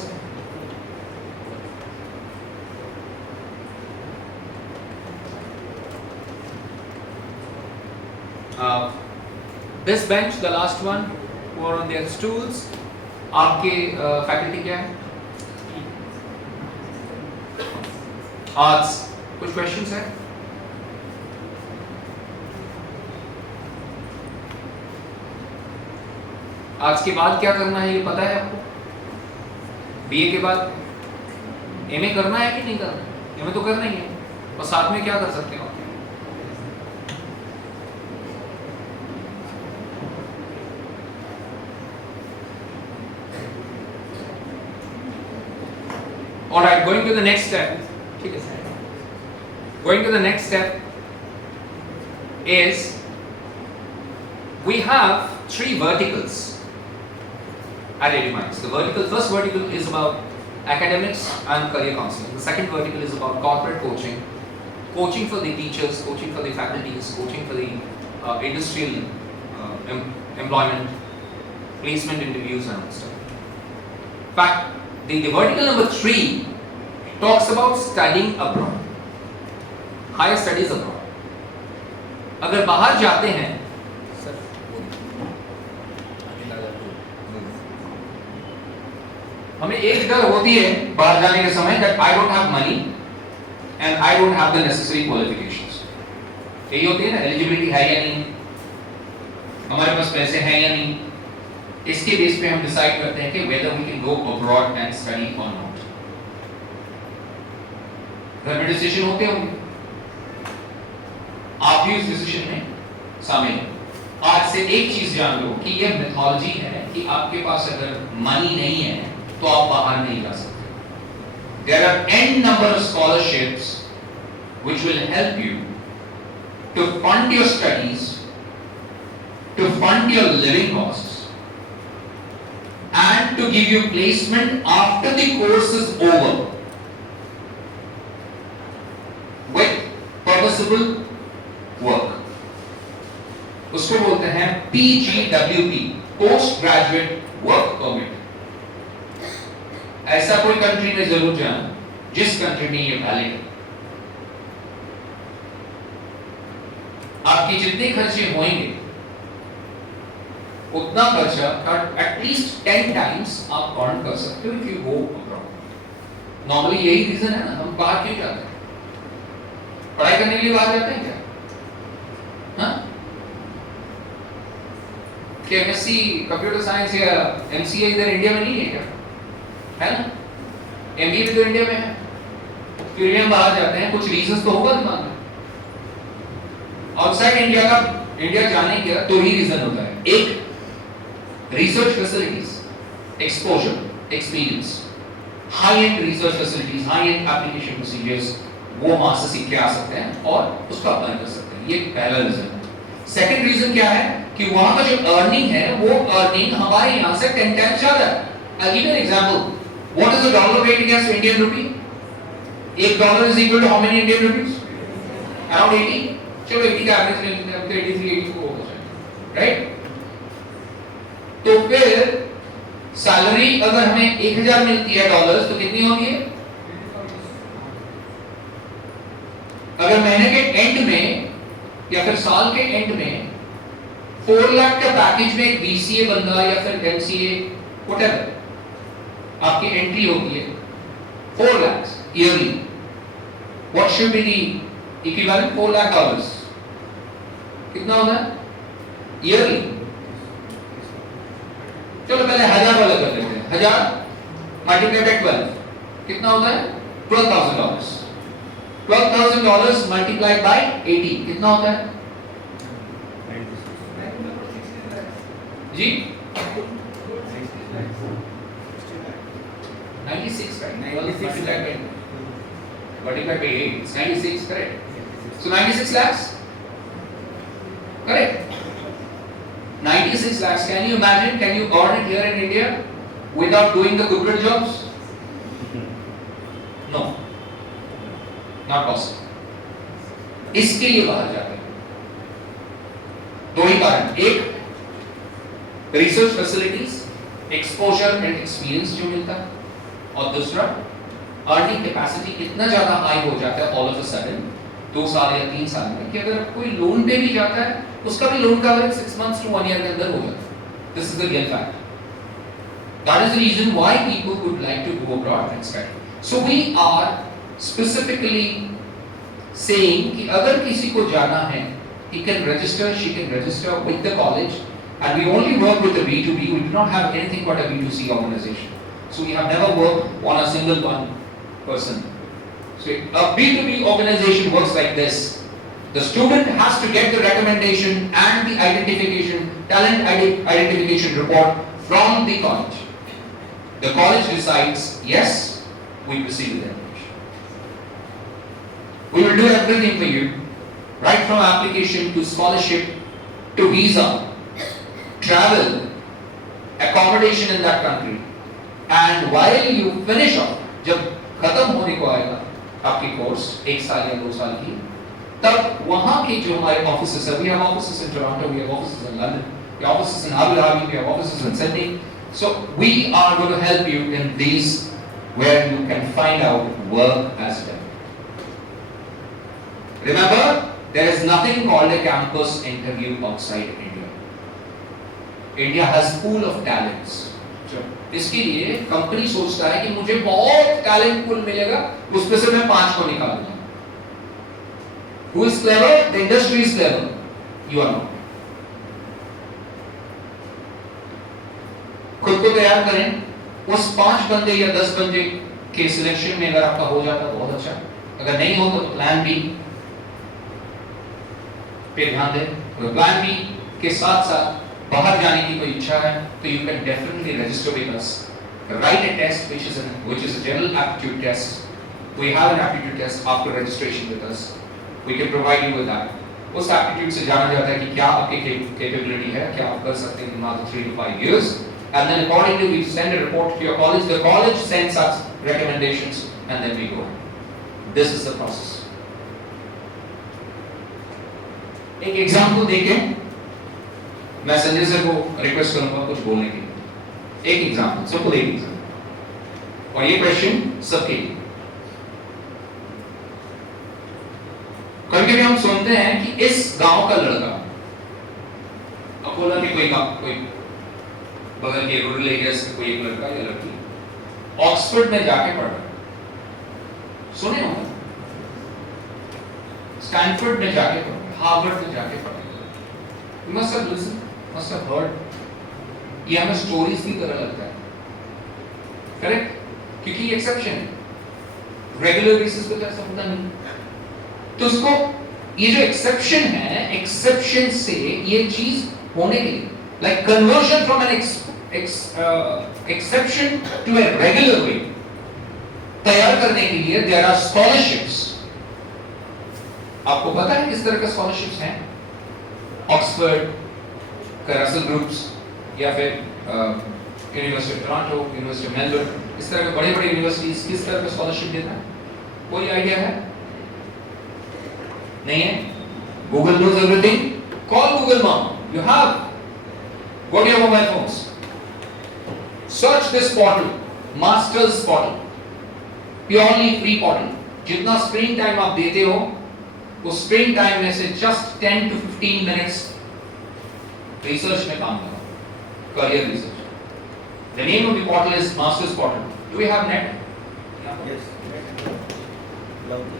this bench, the last one, who are on their stools. आपके faculty क्या है? Arts. कुछ questions है? आज के बाद क्या करना है ये पता है आपको? बीए के बाद एमए करना है कि नहीं करना? एमए तो करना ही है, और साथ में क्या कर सकते हो आप? All right, going to the next step. ठीक है sir. Going to the next step is we have 3 verticals at AD Minds. The first vertical is about academics and career counseling. The second vertical is about corporate coaching, coaching for the teachers, coaching for the faculties, coaching for the industrial employment, placement interviews and all stuff. In fact, the vertical number 3 talks about studying abroad, higher studies abroad. अगर बाहर जाते हैं, हमें एक डर होती है बाहर जाने के समय that I don't have money and I don't have the necessary qualifications. यही होती है ना, एलिजिबिलिटी है या नहीं, हमारे पास पैसे हैं या नहीं. इसके बेस पे हम डिसाइड करते हैं कि whether we can go abroad and study or not. घर में डिसीजन होते होंगे, आप भी उस डिसीजन में शामिल हैं. आज से एक चीज जान लो कि यह मिथोलॉजी है कि आपके पास अगर मनी नहीं है तो आप बाहर नहीं जा सकते. There are n number of scholarships which will help you to fund your studies, to fund your living costs, and to give you placement after the course is over with permissible work. उसको बोलते हैं PGWP, post graduate work permit. ऐसा कोई country में जरूर जाना जिस country में ये वैलिड है. आपके जितने खर्चे होंगे उतना खर्चा एटलीस्ट 10 टाइम्स आप अर्न कर सकते हो if you go abroad. Normally यही रीजन है ना, हम बाहर क्यों जाते हैं? पढ़ाई करने के लिए बाहर जाते हैं क्या? हाँ? क्या एमएससी कंप्यूटर साइंस या एमसीए इधर इंडिया में नहीं है क्या? है ना? एमबीए भी तो इंडिया में है. क्यों इंडिया में बाहर जाते हैं? कुछ रीजंस तो होगा दिमाग में. आउटसाइड इंडिया जाने का तो ही रीजन होता है. एक, research facilities, exposure, experience, high and research facilities, high and application procedures, वो वहां से सीख के आ सकते हैं और उसका अप्लाई कर सकते हैं. ये पहला रीजन है. सेकंड रीजन क्या है कि वहां का जो अर्निंग है वो अर्निंग हमारे यहां से 10 टाइम्स ज्यादा है. I'll give you an example. What is the dollar rate against Indian rupee? $1 is equal to how many Indian rupees? Around 80. चलो 80 का एवरेज ले लेते हैं, तो 83, 84 हो जाएगा, राइट? तो फिर सैलरी अगर हमें 1000 मिलती है डॉलर्स तो कितनी होगी? अगर महीने के एंड में या फिर साल के एंड में 4 लाख का पैकेज में एक बीसीए बंदा या फिर एमसीए व्हाटएवर आपकी एंट्री होती है 4 lakhs yearly. What should be the equivalent? 4 lakh dollars. कितना होता है yearly? चलो पहले 1000 वाला कर लेते हैं. 1000 multiplied by 12 कितना होता है? $12,000. $12,000 multiplied by 80 कितना होता है? जी 96, right? 96 multiplied by 8. It's 96, correct? So 96 lakhs, correct? 96 lakhs. Can you imagine? Can you earn it here in India without doing the corporate jobs? No, not possible. इसके लिए बाहर जाते हैं। दो ही कारण, एक research facilities, exposure and experience जो मिलता है, और दूसरा अर्निंग कैपेसिटी इतना ज्यादा हाई हो जाता है ऑल ऑफ अ सडन 2 साल या 3 साल में कि अगर कोई लोन पे भी जाता है उसका भी loan coverage 6 months to 1 year के अंदर हो जाता है। This is the real fact. That is the reason why people would like to go abroad and study. So we are specifically saying कि अगर किसी को जाना है, he can register, she can register with the college, and we only work with the B2B. We do not have anything but a B2C organization. So we have never worked on a single one person. So a B2B organization works like this. The student has to get the recommendation and the identification, talent identification report from the college. The college decides, yes, we proceed with application. We will do everything for you, right from application to scholarship to visa, travel, accommodation in that country, and while you finish off, जब खत्म होने को आएगा आपकी course 1 साल या 2 साल की, तब वहाँ के जो हमारे ऑफिसेस है, we have offices in Toronto, we have offices in London, we have offices in Abu Dhabi, we have offices in Sydney. So we are going to help you in these where you can find out work as well. Remember, there is nothing called a campus interview outside India. India has pool of talents. इसके लिए company सोचता है कि मुझे बहुत talent pool मिलेगा, उसमें से मैं 5 को निकालूंगा। Who is clever? The industry is clever. You are not. खुद को तैयार करें, उस 5 बंदे या 10 बंदे के सिलेक्शन में अगर आपका हो जाता तो बहुत अच्छा, अगर नहीं होता तो प्लान बी पे ध्यान दें। प्लान बी के साथ साथ बाहर जाने की कोई इच्छा है तो you can definitely register with us, write a test which is a general aptitude test. We have an aptitude test after registration with us. We can provide you with that. उस aptitude से जाना जाता है कि क्या आपकी capability है, क्या आप कर सकते हैं in another 3 to 5 years. And then accordingly we send a report to your college, the college sends us recommendations and then we go. This is the process. एक एग्जाम्पल देखें, मैं संजय सर को रिक्वेस्ट करूंगा कुछ बोलने के लिए। एक एग्जाम्पल, सिंपल एक एग्जाम्पल, और ये क्वेश्चन सबके लिए। कभी-कभी हम सुनते हैं कि इस गांव का लड़का, अकोला के कोई गांव, कोई बगल के रूरल एरियाज में कोई एक लड़का या लड़की ऑक्सफोर्ड में जाके पढ़ रहा है, सुने होंगे, स्टैनफोर्ड में जाके पढ़ रहा है, हार्वर्ड में जाके पढ़ रहा है। You must have listened, must have heard। ये हमें स्टोरीज की तरह लगता है, करेक्ट? क्योंकि ये एक्सेप्शन है, रेगुलर बेसिस पे तो ऐसा होता नहीं। तो उसको ये जो एक्सेप्शन है, एक्सेप्शन से ये चीज होने के लिए, like conversion from an exception to a regular way, तैयार करने के लिए there are scholarships। आपको पता है किस तरह के scholarships हैं? ऑक्सफोर्ड, रसल ग्रुप्स, या फिर university of Toronto, university of Melbourne, इस तरह के बड़े-बड़े यूनिवर्सिटीज किस तरह का स्कॉलरशिप देता है? कोई आइडिया है? नहीं है? Google knows everything. Call Google mom. You have. Go to your mobile phones. Search this portal, Masters portal. Purely free portal. जितना स्क्रीन टाइम आप देते हो, उस स्क्रीन टाइम में से just 10 to 15 minutes रिसर्च में काम करो, career research. The name of the portal is Masters portal. Do we have net? Yes. Lovely.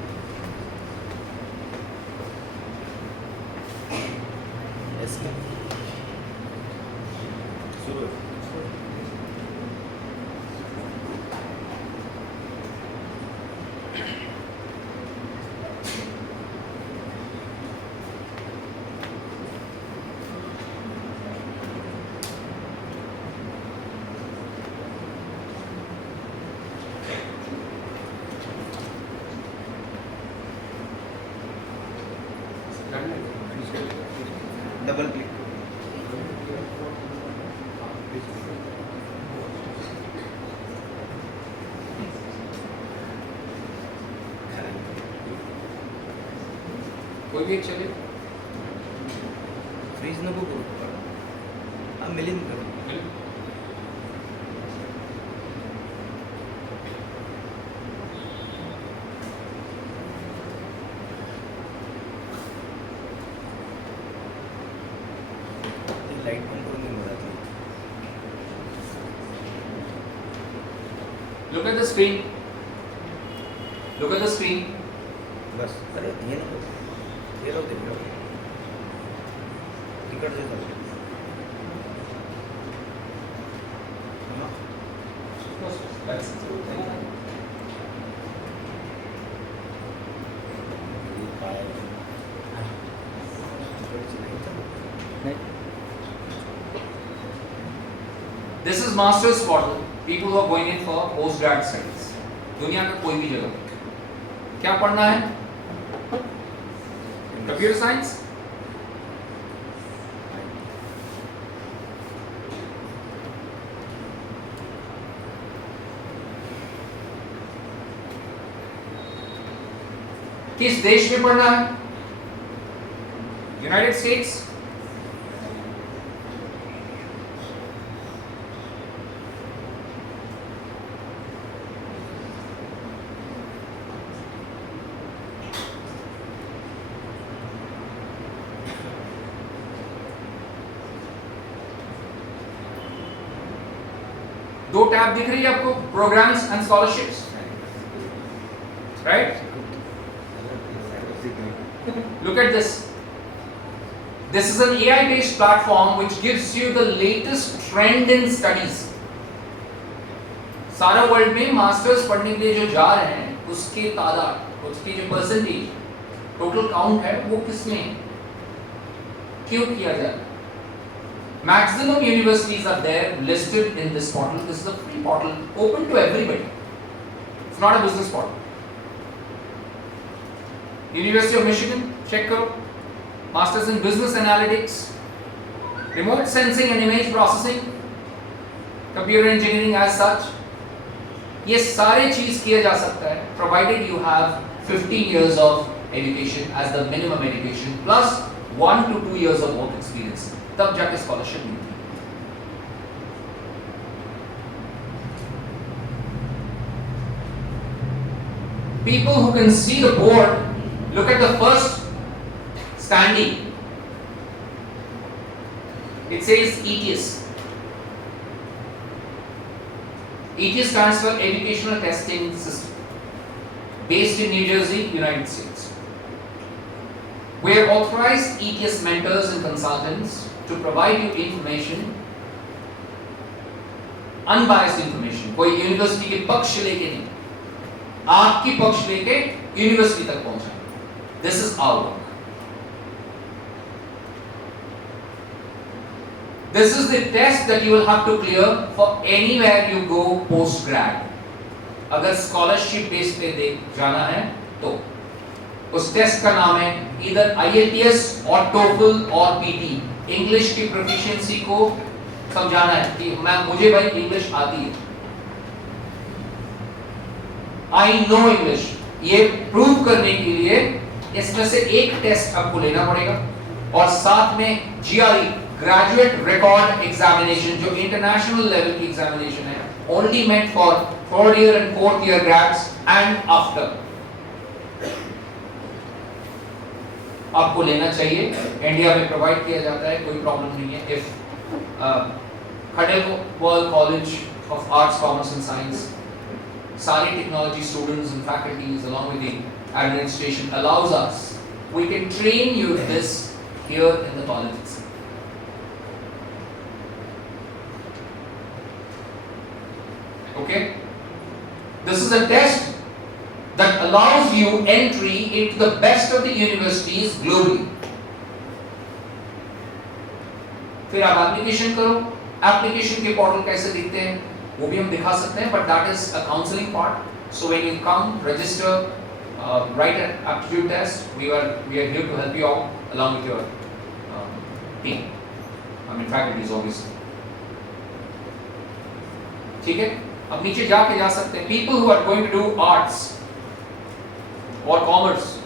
Yes. Suraj. Double click. कोई भी एक चले. फ्रीज नको करू. हा मिलिंद करू. लाईट पण करून दे मला. Look at the screen. Look at the screen. बस. अरे हे नको. हे राहू दे. तिकडचे जाऊ दे. This is master's portal. People who are going in for postgrad studies. दुनिया का कोई भी जगह. क्या पढ़ना है? Computer science. किस देश में पढ़ना है? United states. दो टैब दिख रही है आपको, programmes and scholarships, right? Look at this. This is an AI based platform which gives you the latest trend in studies. सारा वर्ल्ड में मास्टर्स पढ़ने के लिए जो जा रहे हैं उसके तादाद, उसकी जो परसेंटेज, टोटल काउंट है वो किसमें है? क्यों किया जा रहा है? Maximum universities are there listed in this portal. This is a free portal open to everybody. It's not a business portal. University of Michigan, check करो. Masters in Business Analytics, Remote Sensing and Image Processing, Computer Engineering as such. ये सारे चीज किया जा सकता है provided you have 15 years of education as the minimum education plus 1 to 2 years of work experience. तब जाके स्कॉलरशिप मिलती है. People who can see the board, look at the first standing. It says ETS. ETS stands for Educational Testing System, based in New Jersey, United States. We are authorized ETS mentors and consultants to provide you information, unbiased information. कोई university के पक्ष लेके नहीं, आपकी पक्ष लेके university तक पहुंचा. This is our work. This is the test that you will have to clear for anywhere you go post grad. अगर स्कॉलरशिप बेस पे दे जाना है तो उस टेस्ट का नाम है either IELTS और TOEFL और PT. इंग्लिश की प्रोफिशिएंसी को समझाना है कि मुझे भाई इंग्लिश आती है, आई नो इंग्लिश. ये प्रूव करने के लिए इसमें से एक टेस्ट आपको लेना पड़ेगा और साथ में GRE, ग्रेजुएट रिकॉर्ड एग्जामिनेशन, जो इंटरनेशनल लेवल की एग्जामिनेशन है, only meant for 3rd year and 4th year grads and after. आपको लेना चाहिए. इंडिया में प्रोवाइड किया जाता है, कोई प्रॉब्लम नहीं है. If Kharagpur college of arts, commerce and science, सारे technology students and faculties along with the administration allows us, we can train you this here in the colleges. Okay, this is a test that allows you entry into the best of the universities globally. फिर आप application करो. Application के portal कैसे दिखते हैं वो भी हम दिखा सकते हैं, but that is a counseling part. So when you come, register, write an aptitude test. We are here to help you out along with your team. I mean faculties obviously. ठीक है, अब नीचे जाके जा सकते हैं. People who are going to do arts or commerce,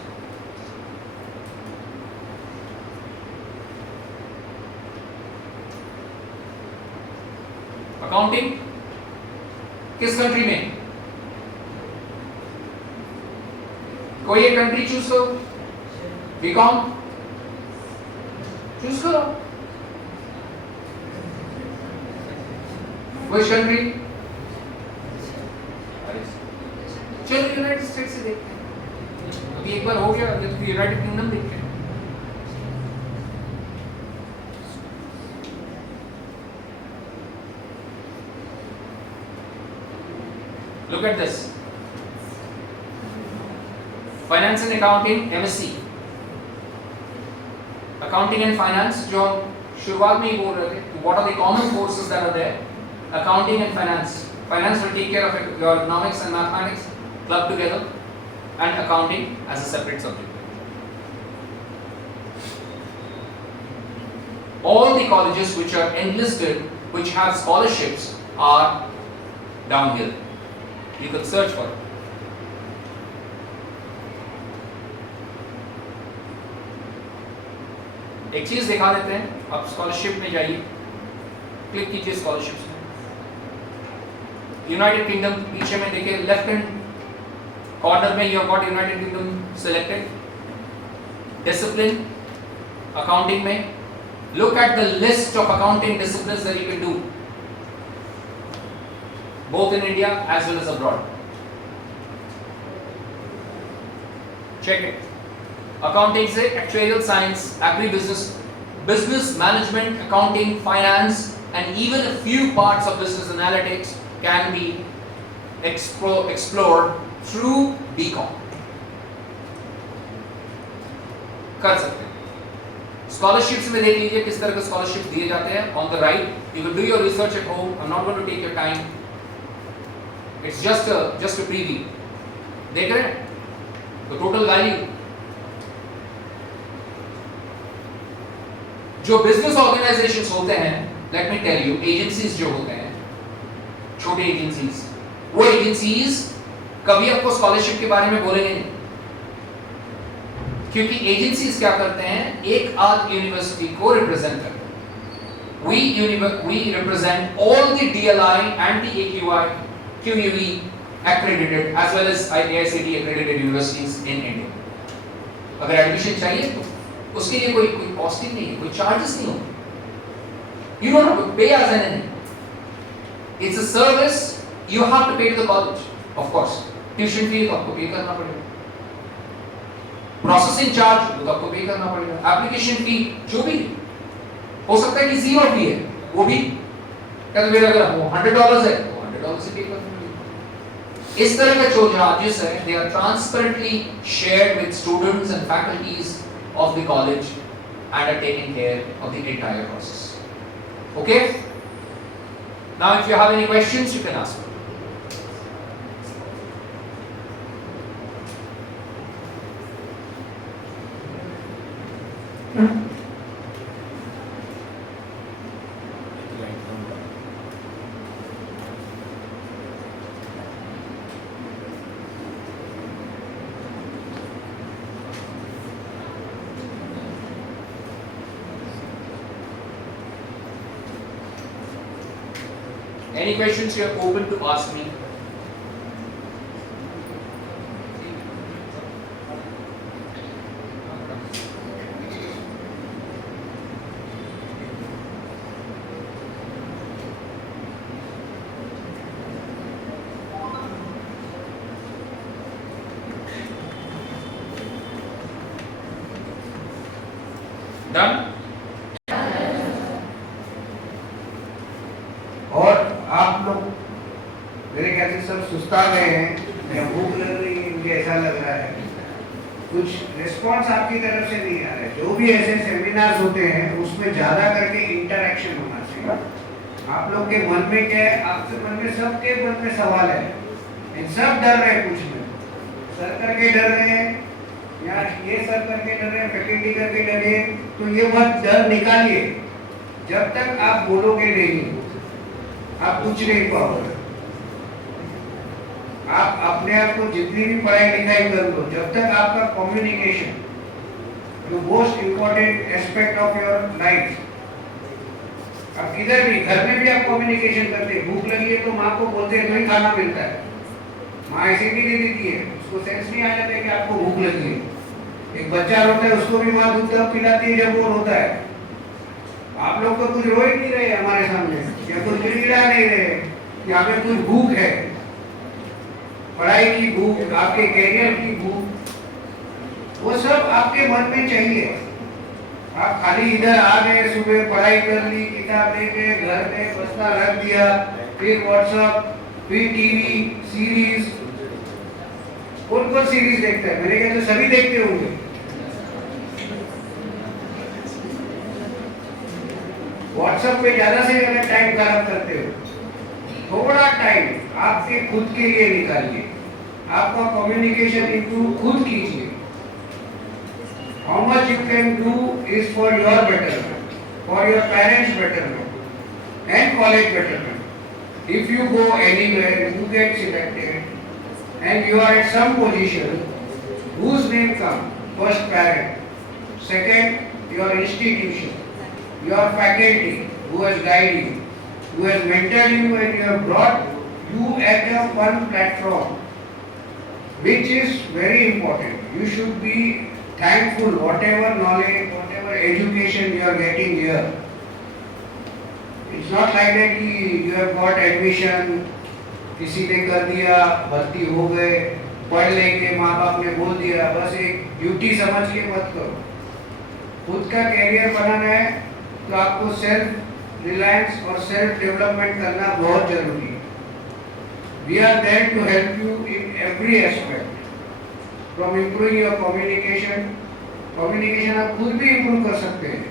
accounting किस country में? कोई एक कंट्री चूज करो, बीकॉम चूज करो, विच कंट्री? चलो यूनाइटेड स्टेट्स से देखते हैं, अभी एक बार हो गया, तो यूनाइटेड किंगडम देखते हैं। Look at this. Finance and accounting MSc. Accounting and finance जो हम शुरुआत में ही बोल रहे थे, what are the common courses that are there? Accounting and finance. Finance will take care of your economics and mathematics clubbed together, and accounting as a separate subject. All the colleges which are enlisted, which have scholarships, are down here. You could search for it. एक चीज दिखा देते हैं, अब scholarship में जाइए, click कीजिए scholarships में। यूनाइटेड किंगडम पीछे में देखिए, लेफ्ट हैंड कॉर्नर में you have got United Kingdom selected. Discipline accounting में, look at the list of accounting disciplines that you can do both in India as well as abroad. Check it. Accounting से actuarial science, agribusiness, business management, accounting, finance, and even a few parts of business analytics can be explored through BCom. कर सकते हैं। Scholarships में देख लीजिए किस तरह के scholarships दिए जाते हैं। On the right, you will do your research at home. I'm not going to take your time. It's just a preview. देख रहे हैं? The total value. जो business organizations होते हैं, let me tell you, agencies जो होते हैं, छोटे agencies, वो agencies कभी आपको scholarship के बारे में बोलेंगे नहीं, क्योंकि agencies क्या करते हैं, एक आध university को represent करते हैं। We represent all the DLI and the AQI QUE accredited as well as IACD accredited universities in India. अगर एडमिशन चाहिए तो उसके लिए कोई कॉस्टिंग नहीं है, कोई चार्जेस नहीं होंगे। You don't have to pay as anything. It's a service you have to pay to the college, of course. Tuition fee तो आपको पे करना पड़ेगा, प्रोसेसिंग चार्ज तो आपको पे करना पड़ेगा, एप्लीकेशन फी जो भी हो सकता है कि जीरो फी है, वो भी कहते हैं अगर वो $100 है तो $100 से पे करना पड़ेगा। इस तरह के जो चार्जेस है, they are transparently shared with students and faculties of the college and are taking care of the entire process. Okay? Now if you have any questions you can ask. Any questions you are open to ask me? Done? और आप लोग मेरे ख्याल से सब सुस्ता गए हैं या भूख लग रही है, मुझे ऐसा लग रहा है। कुछ रिस्पॉन्स आपकी तरफ से नहीं आ रहा है। जो भी ऐसे सेमिनार्स होते हैं उसमें ज़्यादा करके इंटरेक्शन होना चाहिए। आप लोग के मन में क्या है, आपके मन में, सबके मन में सवाल है, इन सब डर रहे हैं, कुछ में सर करके डर रहे हैं या ये सर करके डर रहे हैं, फैकल्टी करके डर रहे हैं। तो ये मत डर निकालिए, जब तक आप बोलोगे नहीं आप कुछ नहीं पाओगे। आप अपने आप को जितनी भी पढ़ाई लिखाई कर लो, जब तक आपका communication, the most important aspect of your life, अब किधर भी, घर में भी आप कम्युनिकेशन करते हैं, भूख लगी है तो माँ को बोलते हैं नहीं खाना मिलता है, माँ ऐसे भी दे देती है, उसको सेंस नहीं आ जाता है कि आपको भूख लगी है। एक बच्चा रोता है, उसको भी माँ दूध तब पिलाती है जब वो रोता है। आप लोग तो कुछ रो ही नहीं रहे हमारे सामने, या कुछ गिड़गिड़ा नहीं रहे, यहाँ पे कुछ भूख है, पढ़ाई की भूख, आपके कैरियर की भूख, वो सब आपके मन में चाहिए। आप खाली इधर आ गए, सुबह पढ़ाई कर ली, किताब ले गए, घर में बस्ता रख दिया, फिर व्हाट्सएप, फिर टीवी सीरीज। कौन कौन सीरीज देखता है? मेरे ख्याल से सभी देखते होंगे। व्हाट्सएप पे ज्यादा से ज्यादा टाइम खराब करते हो, थोड़ा टाइम आपके खुद के लिए निकालिए, आपका कम्युनिकेशन इंप्रूव खुद कीजिए। How much you can do is for your betterment, for your parents' betterment, and college betterment. If you go anywhere, you get selected, and you are at some position, whose name comes? First, parent. Second, your institution, your faculty, who has guided you, who has mentored you, and you have brought you at a one platform, which is very important. You should be thankful whatever knowledge, whatever education you are getting here. It's not like that कि you have got admission, किसी ने कर दिया, भर्ती हो गए, पढ़ लेंगे, माँ बाप ने बोल दिया, बस एक ड्यूटी समझ के मत करो। खुद का कैरियर बनाना है तो आपको सेल्फ रिलायंस और सेल्फ डेवलपमेंट करना बहुत जरूरी है। We are there to help you in every aspect. From improving your communication, communication आप खुद भी improve कर सकते हैं।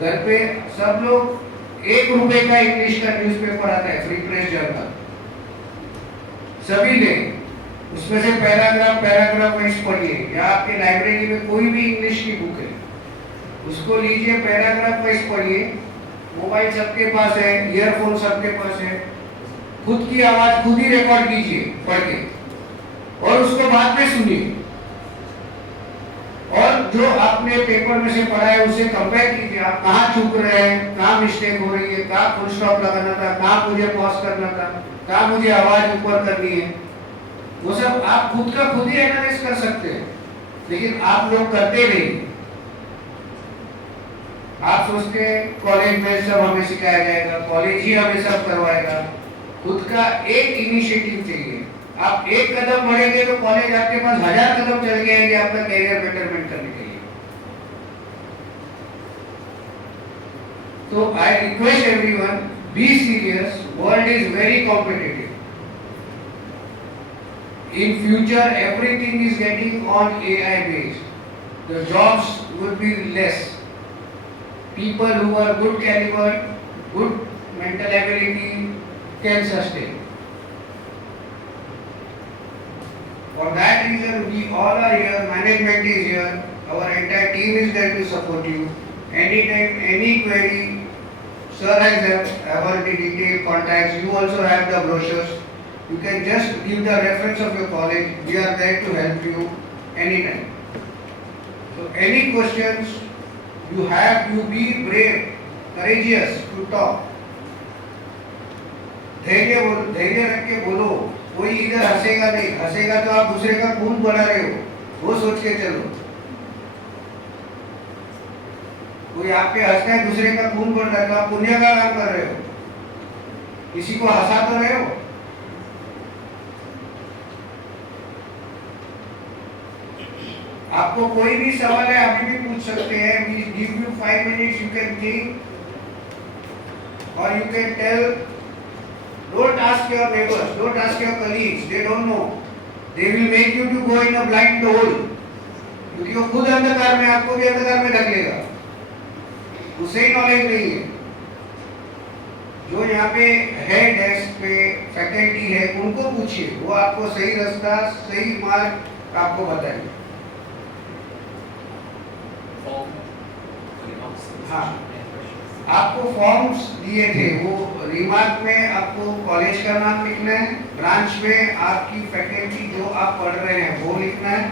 घर पे सब लोग ₹1 का इंग्लिश का न्यूज़पेपर आता है, फ्री प्रेस जर्नल, सभी ले, उसमें से पैराग्राफ वाइज पढ़िए, या आपके लाइब्रेरी में कोई भी इंग्लिश की बुक है, उसको लीजिए, पैराग्राफ वाइज पढ़िए। मोबाइल सबके पास है, ईयरफोन सबके पास है, खुद की आवाज खुद ही रिकॉर्ड कीजिए पढ़ के, और उसको बाद में सुनिए, और जो आपने पेपर में से पढ़ा है उसे कंपेयर कीजिए, आप कहाँ चूक रहे हैं, कहाँ मिस्टेक हो रही है, कहाँ फुल स्टॉप लगाना था, कहाँ मुझे पॉज करना था, कहाँ मुझे आवाज ऊपर करनी है, वो सब आप खुद का खुद ही एनालाइज कर सकते हैं। लेकिन आप लोग करते नहीं, आप सोचते हैं कॉलेज में सब हमें सिखाया जाएगा, कॉलेज ही हमें सब करवाएगा। खुद का एक इनिशिएटिव चाहिए। आप एक कदम बढ़ेंगे तो कॉलेज आपके पास 1000 कदम चल के आएंगे आपका कैरियर बेटरमेंट करने के लिए। तो I request everyone, be serious, world is very competitive. In future, everything is getting on AI based. The jobs would be less. People who are good caliber, good mental ability can sustain. For that reason, we all are here. Management is here. Our entire team is there to support you. Anytime, any query, sir has our detailed contacts. You also have the brochures. You can just give the reference of your college. We are there to help you anytime. So any questions you have, you be brave, courageous to talk. धैर्य रख के बोलो, कोई इधर हंसेगा नहीं, हंसेगा तो आप दूसरे का खून बढ़ा रहे हो, वो सोच के चलो। कोई आप पे हंसता है, दूसरे का खून बढ़ रहा है, तो आप पुण्य का काम कर रहे हो, किसी को हंसा तो रहे हो। आपको कोई भी सवाल है अभी भी पूछ सकते हैं। We give you 5 minutes, you can think, or you can tell. Don't ask your neighbors, don't ask your colleagues, they don't know. They will make you to go in a blind hole, क्योंकि वो खुद अंधकार में, आपको भी अंधकार में ढकेलेगा, उसे ही नॉलेज नहीं है। जो यहाँ पे है डेस्क पे फैकल्टी है, उनको पूछिए, वो आपको सही रास्ता, सही मार्ग आपको बताएंगे। हाँ, आपको फॉर्म्स दिए थे, वो रिमार्क में आपको कॉलेज का नाम लिखना है, ब्रांच में आपकी फैकल्टी जो आप पढ़ रहे हैं वो लिखना है,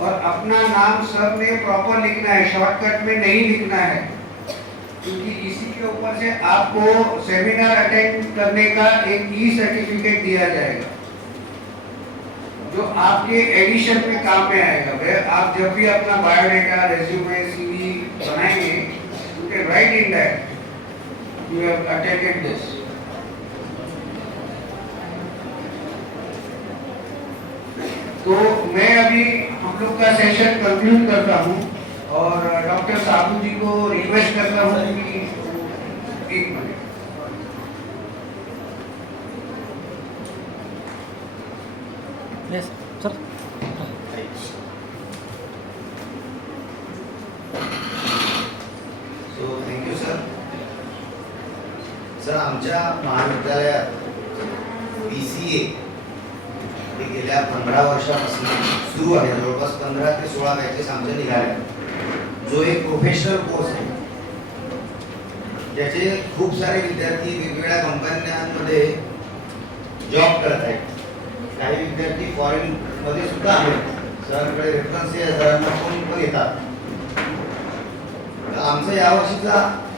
और अपना नाम सब में प्रॉपर लिखना है, शॉर्टकट में नहीं लिखना है, क्योंकि बीसी के ऊपर से आपको सेमिनार अटेंड करने का एक ई सर्टिफिकेट दिया जाएगा जो आपके एडिशन में काम में आएगा। वह आप जब भी अपना बायोडाटा, रेज्यूमे, सीवी बनाएंगे, you can write in that you have attended this. तो मैं अभी हम लोग का सेशन कंक्लूड करता हूँ और डॉक्टर साबू जी को रिक्वेस्ट करता हूँ कि 1 minute. Yes sir. So thank you sir. Sir आमच्या महाविद्यालयात BCA हे गेल्या 15 वर्षापासून सुरू आहे. जवळपास 15 ते 16 बॅचेस आमच्या निघाल्या, जो एक प्रोफेशनल कोर्स आहे ज्याचे खूप सारे विद्यार्थी वेगवेगळ्या कंपन्यांमध्ये जॉब करत आहेत. काही विद्यार्थी फॉरेन मध्ये सुद्धा आहेत. सरांकडे रेफरन्स आहे, सरांना फोन पण येतात. तर आमचा यावर्षीचा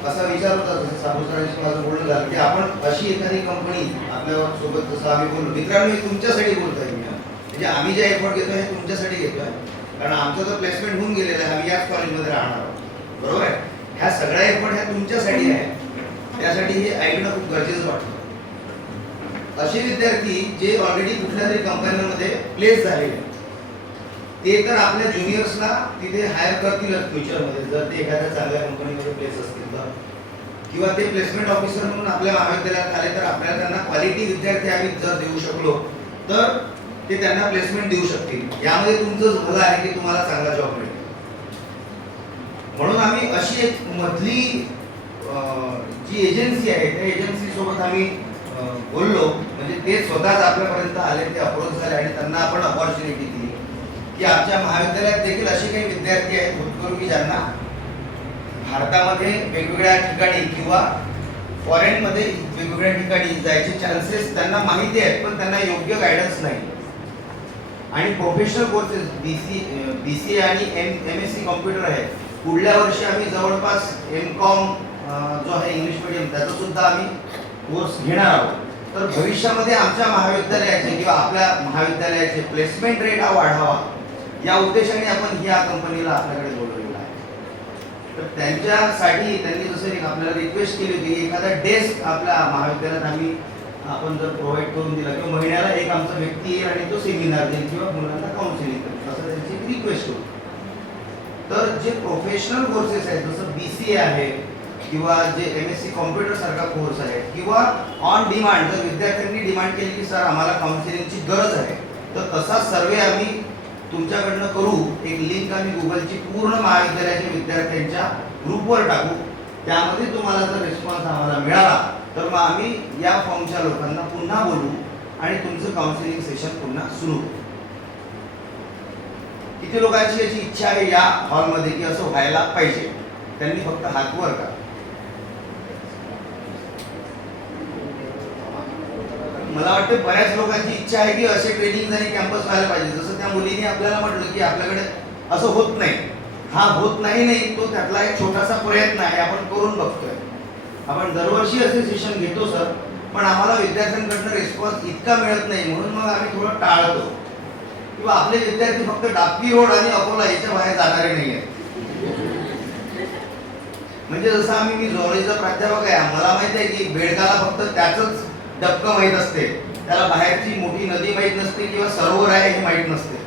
असा विचार होता, जसं साबू सरांशी माझं बोलणं झालं की आपण अशी एखादी कंपनी आपल्या सोबत, जसं आम्ही बोललो, मित्रांनो मी तुमच्यासाठी बोलतोय, म्हणजे आम्ही जे एफर्ट घेतोय हे तुमच्यासाठी घेतोय, कारण आमचं तर प्लेसमेंट होऊन गेलेलं आहे. आम्ही याच कॉलेजमध्ये राहणार आहोत, बरोबर आहे. ह्या सगळ्या एफर्ट ह्या तुमच्यासाठी आहे. त्यासाठी हे ऐकणं खूप गरजेचं वाटतं. असे विद्यार्थी जे ऑलरेडी कुठल्या तरी कंपन्यांमध्ये प्लेस झालेले, ते तर आपल्या ज्युनियर्सला तिथे हायर करतीलच फ्युचरमध्ये, जर ते एखाद्या चांगल्या कंपनीमध्ये प्लेस असतील तर, किंवा ते प्लेसमेंट ऑफिसर म्हणून आपल्या महाविद्यालयात आले तर आपल्याला त्यांना क्वालिटी विद्यार्थी आम्ही जर देऊ शकलो तर ते त्यांना प्लेसमेंट देऊ शकतील. यामध्ये तुमचं भलं आहे की तुम्हाला चांगला जॉब मिळेल. म्हणून आम्ही अशी एक मधली जी एजन्सी आहे त्या एजन्सी सोबत आम्ही बोललो, म्हणजे ते स्वतःच आपल्यापर्यंत आले, ते अप्रोच झाले आणि त्यांना आपण अपॉर्च्युनिटी दिली की आमच्या महाविद्यालयात देखील असे काही विद्यार्थी आहेत होतकरू की ज्यांना भारतामध्ये वेगवेगळ्या ठिकाणी किंवा फॉरेनमध्ये वेगवेगळ्या ठिकाणी जायचे चान्सेस त्यांना माहिती आहेत, पण त्यांना योग्य गायडन्स नाही. आणि प्रोफेशनल कोर्सेस BCA आणि MSc कॉम्प्युटर आहे. पुढल्या वर्षी आम्ही जवळपास MCOM जो आहे इंग्लिश मीडियम, त्याचा सुद्धा आम्ही कोर्स घेणार आहोत. तर भविष्यामध्ये आमच्या महाविद्यालयाचे किंवा आपल्या महाविद्यालयाचे प्लेसमेंट रेट हा वाढावा या उद्देशाने आपण या कंपनीला आपल्याकडे बोलवलेलं आहे. तर त्यांच्यासाठी त्यांनी जसं एक आपल्याला रिक्वेस्ट केली होती, एखादा डेस्क आपल्या महाविद्यालयात आपण जर प्रोव्हाइड करून दिला किंवा महिन्याला एक आमचा व्यक्ती येईल आणि तो सेमिनार देईल किंवा मुलांना काउन्सिलिंग करेल, असं त्यांची एक रिक्वेस्ट होती. तर जे प्रोफेशनल कोर्सेस आहेत, जसं BCA आहे किंवा जे MSc कॉम्प्युटर सारखा कोर्स आहे, किंवा ऑन डिमांड जर विद्यार्थ्यांनी डिमांड केली की सर आम्हाला काउन्सिलिंगची गरज आहे, तर तसा सर्वे आम्ही तुमच्याकडनं करू. एक लिंक आम्ही गुगलची पूर्ण महाविद्यालयाच्या विद्यार्थ्यांच्या ग्रुपवर टाकू. त्यामध्ये तुम्हाला जर रिस्पॉन्स आम्हाला मिळाला तर मग आम्ही या फॉर्मच्या लोकांना पुन्हा बोलू आणि तुमचं काउन्सिलिंग सेशन पुन्हा सुरू. किती लोकांची याची इच्छा आहे या हॉलमध्ये की असं व्हायला पाहिजे? त्यांनी फक्त हात वर करा. मला वाटतं बऱ्याच लोकांची इच्छा आहे की असे ट्रेनिंग आणि कॅम्पस व्हायला पाहिजे. जसं त्या मुलीने आपल्याला म्हटलं की आपल्याकडे असं होत नाही. हा होत नाही तो त्यातला एक छोटासा प्रयत्न आहे, आपण करून बघतोय. आपण दरवर्षी असे सेशन घेतो सर, पण आम्हाला विद्यार्थ्यांकडनं रिस्पॉन्स इतका मिळत नाही, म्हणून मग आम्ही थोडं टाळतो. किंवा आपले विद्यार्थी फक्त डाबी रोड आणि अकोला याच्या बाहेर जाणारे नाही आहेत. म्हणजे जसं मी झुऑलॉजीचा प्राध्यापक आहे, मला माहिती आहे की बेडकाला फक्त त्याचंच डबकं माहीत असते, त्याला बाहेरची मोठी नदी माहीत नसते किंवा सरोवर आहे हे माहीत नसते.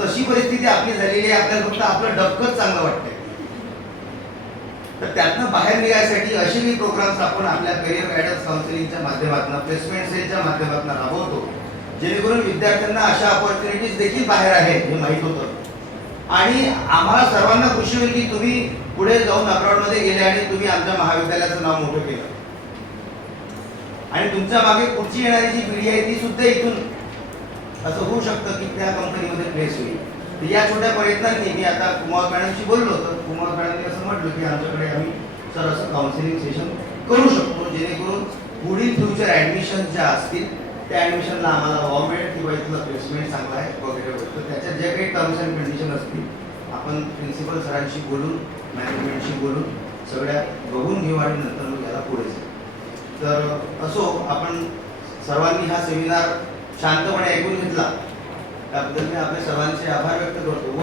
तशी परिस्थिती आपली झालेली आहे. आपल्याला फक्त आपलं डबकंच चांगलं वाटतंय. तर त्यातनं बाहेर निघायसाठी असे काही प्रोग्राम्स आपण आपल्या करिअर गायडन्स काउन्सिलिंगच्या माध्यमातून, प्लेसमेंट सेलच्या माध्यमातून राबवतो, जेणेकरून विद्यार्थ्यांना अशा अपॉर्च्युनिटीज देखील बाहेर आहेत हे माहीत होतं. आणि आम्हाला सर्वांना खुशी होईल की तुम्ही पुढे जाऊन अब्रॉडमध्ये गेले आणि तुम्ही आमच्या महाविद्यालयाचं नाव मोठं केलं. आणि तुमच्या मागे पुढची येणारी जी पिढी आहे ती सुद्धा इथून असं होऊ शकतं की त्या कंपनीमध्ये प्लेस होईल. तर या छोट्या प्रयत्नांनी मी आता कुमार मॅडमशी बोललो, तर कुमार मॅडमने असं म्हटलं की आमच्याकडे आम्ही सर असं काउन्सिलिंग सेशन करू शकतो, जेणेकरून पुढील फ्युचर ॲडमिशन ज्या असतील त्या ॲडमिशनला आम्हाला वाव मिळेल किंवा इथलं प्लेसमेंट चांगलं आहे वगैरे वगैरे. तर त्याच्यात ज्या काही टर्म्स अँड कंडिशन असतील आपण प्रिन्सिपल सरांशी बोलून, मॅनेजमेंटशी बोलून सगळ्या बघून घेऊ आणि नंतर मग याला पुढे जाऊ. तर असो, आपण सर्वांनी हा सेमिनार शांतपणे ऐकून घेतला त्याबद्दल मी आपल्या सर्वांचे आभार व्यक्त करतो. व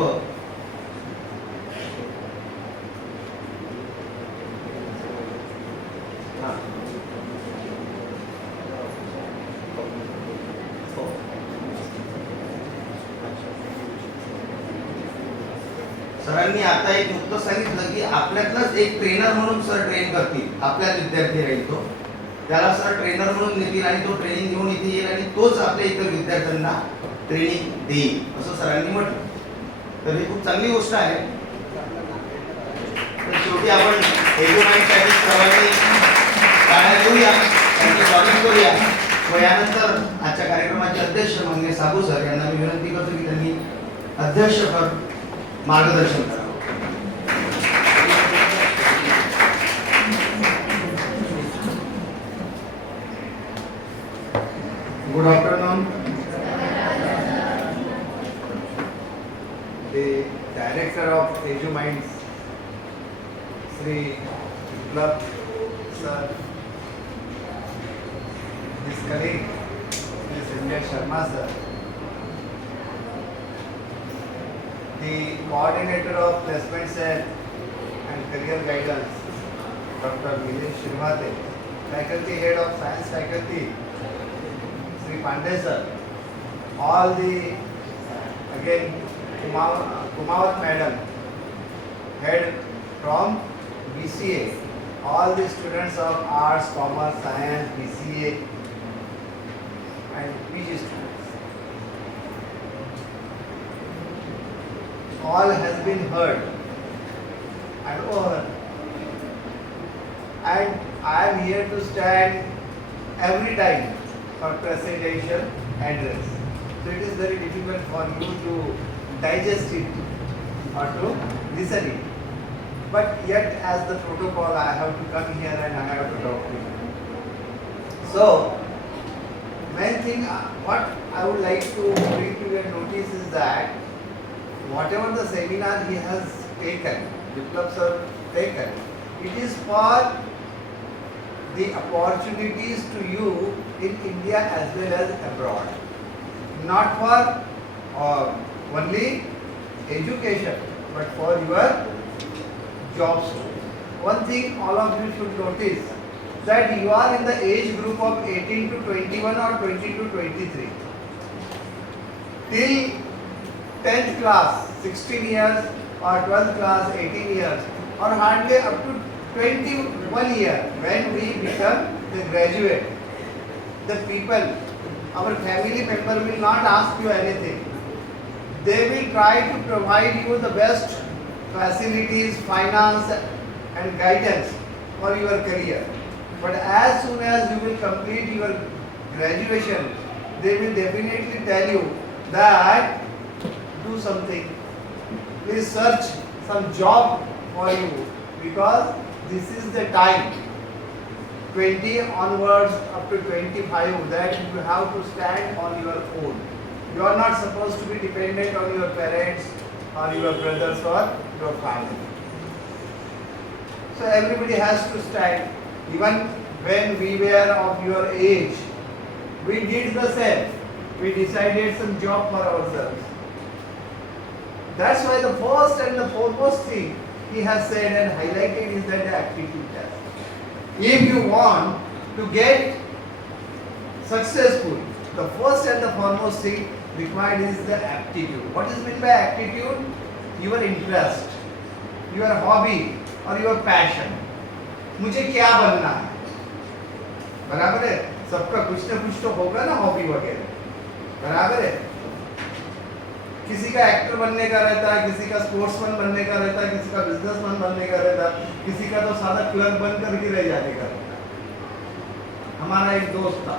हां. हो. सरांनी आता एक नुकतं सांगितलं की आपल्यातलाच एक ट्रेनर म्हणून सर ट्रेन करतील, आपल्याच विद्यार्थी राहील तो, त्याला सर ट्रेनर म्हणून नेतील आणि तो ट्रेनिंग घेऊन इथे येईल आणि तोच आपल्या इतर विद्यार्थ्यांना ट्रेनिंग देईल असं सरांनी म्हटलं. तर ही खूप चांगली गोष्ट आहे. तर शेवटी आपण एज्युमाइंडसाठी सर्वांनी टाळ्या देऊया, त्यांची स्वागत करूया. व यानंतर आजच्या कार्यक्रमाचे अध्यक्ष माननीय साबू सर यांना मी विनंती करतो की त्यांनी अध्यक्षपद मार्गदर्शन करावं. Good afternoon. The Director of EduMinds, Sri Biplab Sir, his colleague, Sri Sanjay Sharma Sir, the Coordinator of Placement Cell and Career Guidance, Dr. Milind Shirmate, Faculty Head of Science Faculty, Sri Pandey Sir, all the again Kumawat Madam, head from BCA, all the students of Arts, Commerce, Science, BCA and PG students. All has been heard and overheard. And I am here to stand every time for presentation address. So it is very difficult for you to digest it or to listen it. But yet as the protocol I have to come here and I have to talk to you. So main thing what I would like to bring to your notice is that whatever the seminar he has taken, Biplab sir taken, it is for the opportunities to you in India as well as abroad. Not for only education, but for your jobs. One thing all of you should notice that you are in the age group of 18 to 21 or 20 to 23. Till 10th class, 16 years or 12th class, 18 years or hardly up to 21 year when we become the graduate. The people, our family member will not ask you anything. They will try to provide you the best facilities, finance and guidance for your career. But as soon as you will complete your graduation, they will definitely tell you that do something. Please search some job for you because this is the time 20 onwards up to 25 that you have to stand on your own. You are not supposed to be dependent on your parents or your brothers or your family. So everybody has to stand. Even when we were of your age, we did the same. We decided some job for ourselves. That's why the first and the foremost thing he has said and highlighted is that the aptitude test. If you want to get successful, the first and the foremost thing required is the aptitude. What is meant by aptitude? Your interest, your hobby or your passion. मुझे क्या बनना है, बराबर है? सबका कुछ ना कुछ तो होगा ना हॉबी वगैरह, बराबर है? किसी का एक्टर बनने का रहता है, किसी का स्पोर्ट्समैन बनने का रहता है, किसी का बिजनेसमैन बनने का रहता है, किसी का तो सादा क्लर्क बनकर ही रह जाने का रहता है। हमारा एक दोस्त था,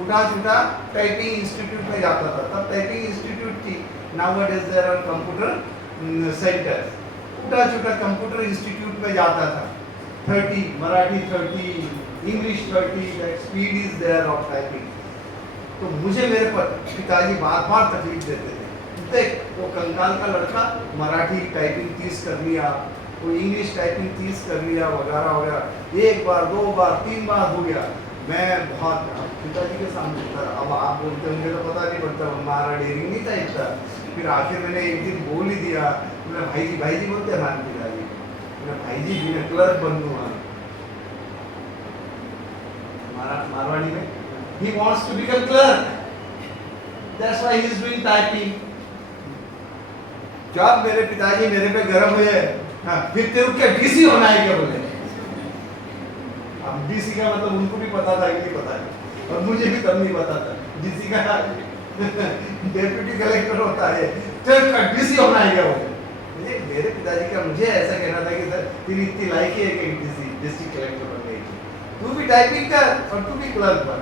उठा छुटा टाइपिंग इंस्टीट्यूट में जाता था, तब टाइपिंग इंस्टीट्यूट थी, nowadays there are computer centres, उठा छुटा कंप्यूटर इंस्टीट्यूट में जाता था, 30 Marathi 30 English 30 that speed is there of typing. तो मुझे मेरे पिताजी बार बार तकलीफ देते थे, देख वो कंकाल का लड़का मराठी टाइपिंग 30 कर लिया, वो इंग्लिश टाइपिंग 30 कर लिया वगैरह वगैरह, एक बार 2 बार 3 बार हो गया। मैं बहुत पिताजी के सामने था, अब आप बोलते होंगे तो पता नहीं पड़ता, हमारा डेयरिंग नहीं था इतना। फिर आखिर मैंने एक दिन बोल ही दिया, मेरा भाई जी बोलते हैं हमारे पिताजी, मेरा भाई जी भी मैं क्लर्क बन दूंगा। हमारा मारवाड़ी में he wants to become clerk, that's why he is doing typing। जब मेरे पिताजी मेरे पे गर्म हुए, हाँ, फिर तेरे क्या डीसी होना है क्या बोले। अब डीसी का मतलब उनको भी पता था कि नहीं पता है, और मुझे भी तब नहीं पता था। डीसी का डेप्यूटी कलेक्टर होता है, तेरे का डीसी होना है क्या बोले। मेरे पिताजी का मुझे ऐसा कहना था कि सर तेरी इतनी लायक है कि डीसी डिस्ट्रिक्ट कलेक्टर बन गई, तू भी टाइपिंग कर और तू भी क्लर्क बन।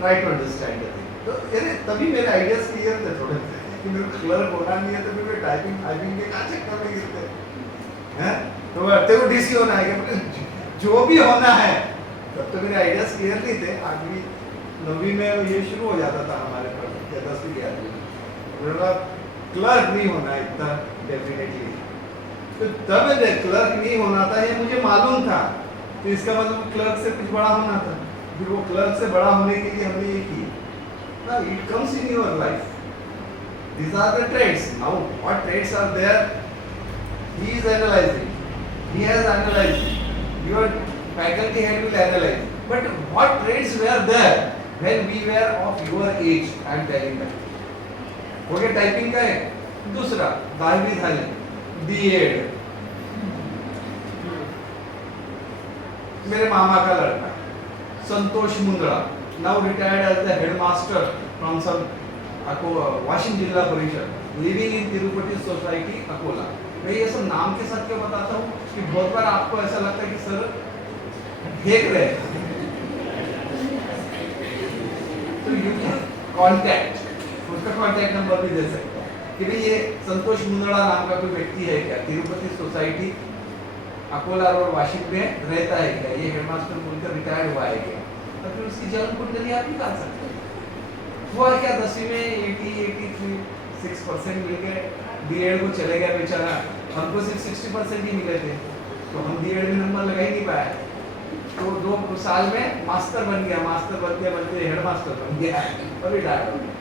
Try to understand the thing. तो यानी तभी मेरे आइडियाज क्लियर थे थोड़े से कि मेरे को क्लर्क होना नहीं है, तो फिर मैं टाइपिंग के क्या चक्कर में गिरते हैं। तो तेरे को डीसी होना है क्या, जो भी होना है। तब तो मेरे आइडियाज क्लियर नहीं थे। 8वीं 9वीं में ये शुरू हो जाता था हमारे पर, या 10वीं 11वीं मेरा क्लर्क नहीं होना इतना डेफिनेटली। तो तब क्लर्क नहीं होना था ये मुझे मालूम था, तो इसका मतलब क्लर्क से कुछ बड़ा होना था। फिर वो क्लर्क से बड़ा होने के लिए हमने ये की ना, it comes in your life, these are the traits। now what traits are there, he is analyzing, he has analyzed, your faculty head will analyze, but what traits were there when we were of your age, I am telling that। हो गया typing का एक। दूसरा 12वीं झाली BEd, मेरे मामा का लड़का Santosh Mundra, now retired as the headmaster from some Washim Zilla Parishad, living in Tirupati society Akola. मैं ये सब नाम के साथ क्यों बताता हूँ कि बहुत बार आपको ऐसा लगता है कि सर फेंक रहे हैं, तो यू कैन कॉन्टैक्ट, उसका कॉन्टैक्ट नंबर भी दे सकते हैं कि भाई ये संतोष मुंद्रा नाम का कोई व्यक्ति है क्या, तिरुपति सोसाइटी अकोला रोड वाशिम में रहता है क्या, ये हेडमास्टर बोलकर रिटायर्ड हुआ है क्या, और फिर उसकी जन्म कुंडली आप निकाल सकते हैं। हुआ क्या 10वीं में 83% मिल गए, बीएड को चले गया बेचारा, हमको सिर्फ 60% ही मिले थे, तो हम बीएड में नंबर लगा ही नहीं पाए। तो 2 साल में मास्टर बन गया, मास्टर बनते बनते हेडमास्टर बन गया और रिटायर हो गया।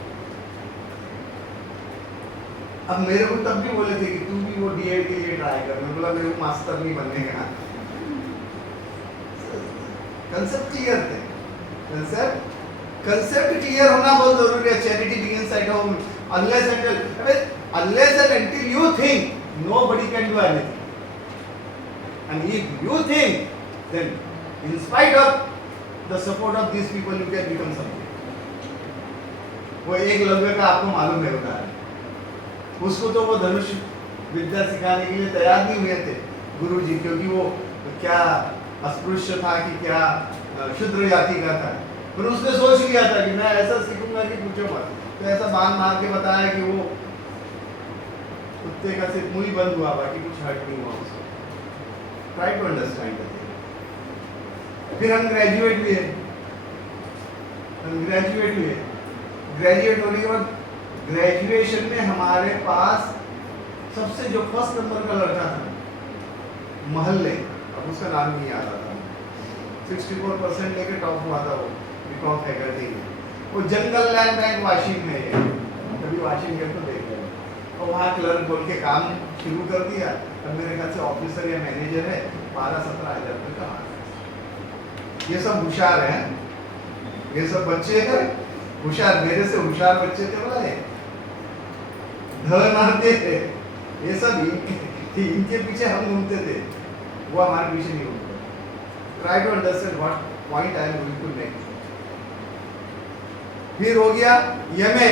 अब मेरे को तब भी बोले थे कि तू भी वो डीएड के लिए ट्राई कर, मैं बोला मेरे को मास्टर नहीं बनने का। कंसेप्ट क्लियर थे, कंसेप्ट क्लियर होना बहुत जरूरी है। Charity begins at home, unless and until you think, nobody can do anything, and if you think, then in spite of the support of these people you can become something। वो एक लव्य का आपको मालूम है उदाहरण, उसको तो वो धनुष विद्या सिखाने के लिए तैयार नहीं हुए थे गुरुजी, क्योंकि वो क्या अस्पृश्य था कि क्या शुद्र जाति का था, पर उसने सोच लिया था कि मैं ऐसा सीखूंगा कि पूछो मत। तो ऐसा बांध मार के बताया कि वो कुत्ते का सिर्फ मुंह ही बंद हुआ, बाकी कुछ हर्ट नहीं हुआ उसको। Try to understand. फिर हम ग्रेजुएट हुए, ग्रेजुएट होने के बाद ग्रेजुएशन में हमारे पास सबसे जो फर्स्ट नंबर का लड़का था महल्ले, अब उसका नाम नहीं आ रहा था, 64% लेके टॉप हुआ था वो बीकॉम फैकल्टी में। वो जंगल लैंड बैंक वाशिम में है, कभी वाशिम गए तो देख लें। और वहाँ क्लर्क बोल के काम शुरू कर दिया। अब मेरे ख्याल से ऑफिसर या मैनेजर है, 12-17 हज़ार रुपये का। ये सब होशियार हैं, ये सब बच्चे हैं होशियार, मेरे से होशियार बच्चे थे बोला है, धड़ मारते थे। ये सब इनके पीछे हम घूमते थे, वो हमारे पीछे नहीं घूमते। Try to understand what point I am going to make. फिर हो गया एमए,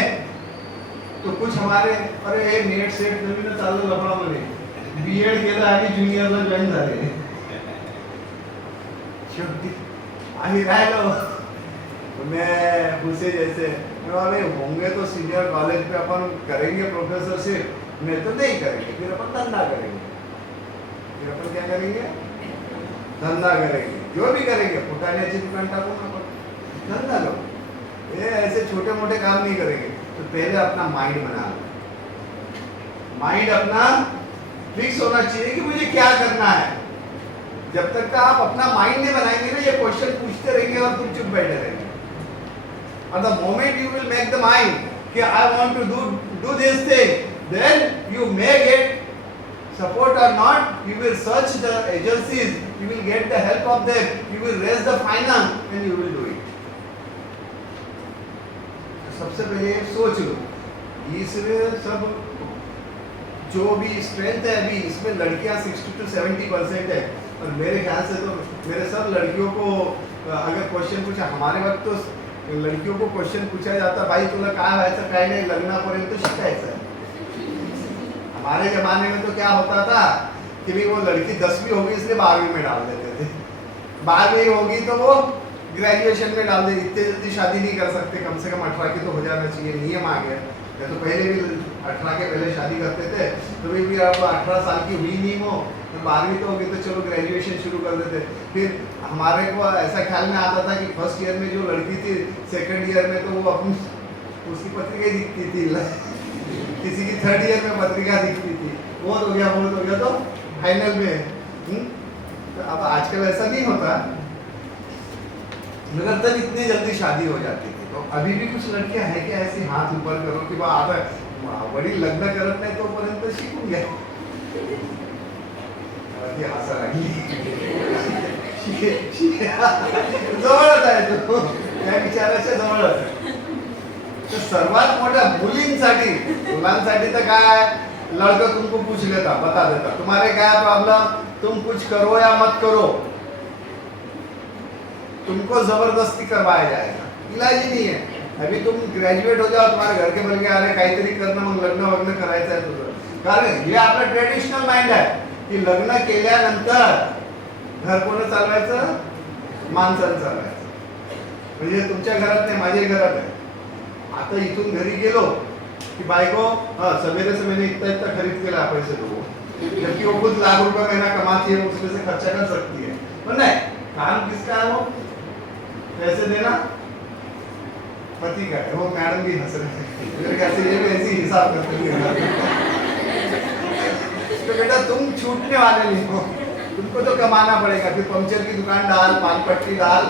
तो कुछ हमारे अरे नेट सेट नवीन चालू लफड़ा मध्ये बीएड केलं आणि ज्युनियरला जॉईन झाले, शेवटी आम्ही राहिलो। मैं भूसे जैसे भाई होंगे तो सीनियर कॉलेज पे अपन करेंगे प्रोफेसरशिप, नहीं तो नहीं करेंगे, फिर अपन धंधा करेंगे। फिर अपन क्या करेंगे, धंधा करेंगे, जो भी करेंगे, फुटाण्याची दुकान टाकून अपन धंधा करो। ये ऐसे छोटे मोटे काम नहीं करेंगे। तो पहले अपना माइंड बना लो, माइंड अपना फिक्स होना चाहिए कि मुझे क्या करना है। जब तक का आप अपना माइंड नहीं बनाएंगे ना, ये क्वेश्चन पूछते रहेंगे और तुम चुप बैठे रहेंगे। और the moment you will make the mind कि I want to do this thing, then you may get support or not, you will search the agencies, you will get the help of them, you will raise the finance and you will do it. सबसे पहले सोच लो, इसमें सब जो भी strength है अभी इसमें लड़कियां 60 to 70% है, और मेरे ख्याल से तो मेरे सब लड़कियों को अगर क्वेश्चन पूछा, हमारे वक्त तो लड़कियों को क्वेश्चन पूछा जाता, भाई तुला काय व्हायचं काय नाही लग्नापर्यंत शिकायचं। हमारे जमाने में तो क्या होता था कि भी वो लड़की 10वीं होगी इसलिए 12वीं में डाल देते थे, 12वीं होगी तो वो ग्रेजुएशन में डाल दे, इतने जल्दी शादी नहीं कर सकते, कम से कम 18 की तो हो जाना चाहिए, नियम आ गया। या तो पहले भी 18 के पहले शादी करते थे, तो भी आप 18 साल की हुई नहीं हो तो 12वीं तो होगी तो चलो ग्रेजुएशन शुरू कर देते। फिर हमारे को ऐसा ख्याल में आता था कि फर्स्ट ईयर में जो लड़की थी सेकेंड ईयर में तो वो अपनी उसकी पत्रिका दिखती थी, किसी की थर्ड ईयर में पत्रिका दिखती थी, बहुत हो गया तो फाइनल में। तो अब आजकल ऐसा नहीं होता, मगर तब इतनी जल्दी शादी हो जाती थी। तो अभी भी कुछ लड़कियां हैं क्या ऐसी, हाथ ऊपर करो कि बा आता वडील लग्न करत नाही तोपर्यंत शिकून घ्या। ती हसा लागली, जवळच आहे तो, त्या विचाराच्या जवळच आहे। तो सर्वात मोठा मुलींसाठी, मुलांसाठी तर काय, लड़का तुमको पूछ लेता, बता देता तुम्हारे क्या प्रॉब्लम, तुम कुछ करो या मत करो, तुमको जबरदस्ती करवाया जाएगा, इलाज ही नहीं है। अभी तुम ग्रेजुएट हो जाओ, तुम्हारे घर के बोल के अरे काहीतरी करणं, मग लग्न करायचं आहे तुझं, कारण हे आपलं ट्रेडिशनल माइंड आहे की लग्न केल्यानंतर घर कोण चालवायचं, माणसानं चालवायचं। म्हणजे तुमच्या घरात नाही, माझ्या घरात आहे। आता इथून घरी गेलो कि बाइको सवेरे से मैंने इतना खरीद के लाया, पैसे दो, जबकि वो खुद लाख रुपए महीना कमाती है, उसमें से खर्चा कर सकती है, पर नहीं, काम किसका है, वो पैसे देना पति का है। वो मैडम भी हंस रहे हैं, कैसे ये भी ऐसी हिसाब करते हैं। तो बेटा तुम छूटने वाले नहीं हो, तुमको तो कमाना पड़ेगा, फिर पंक्चर की दुकान डाल, पान पट्टी डाल,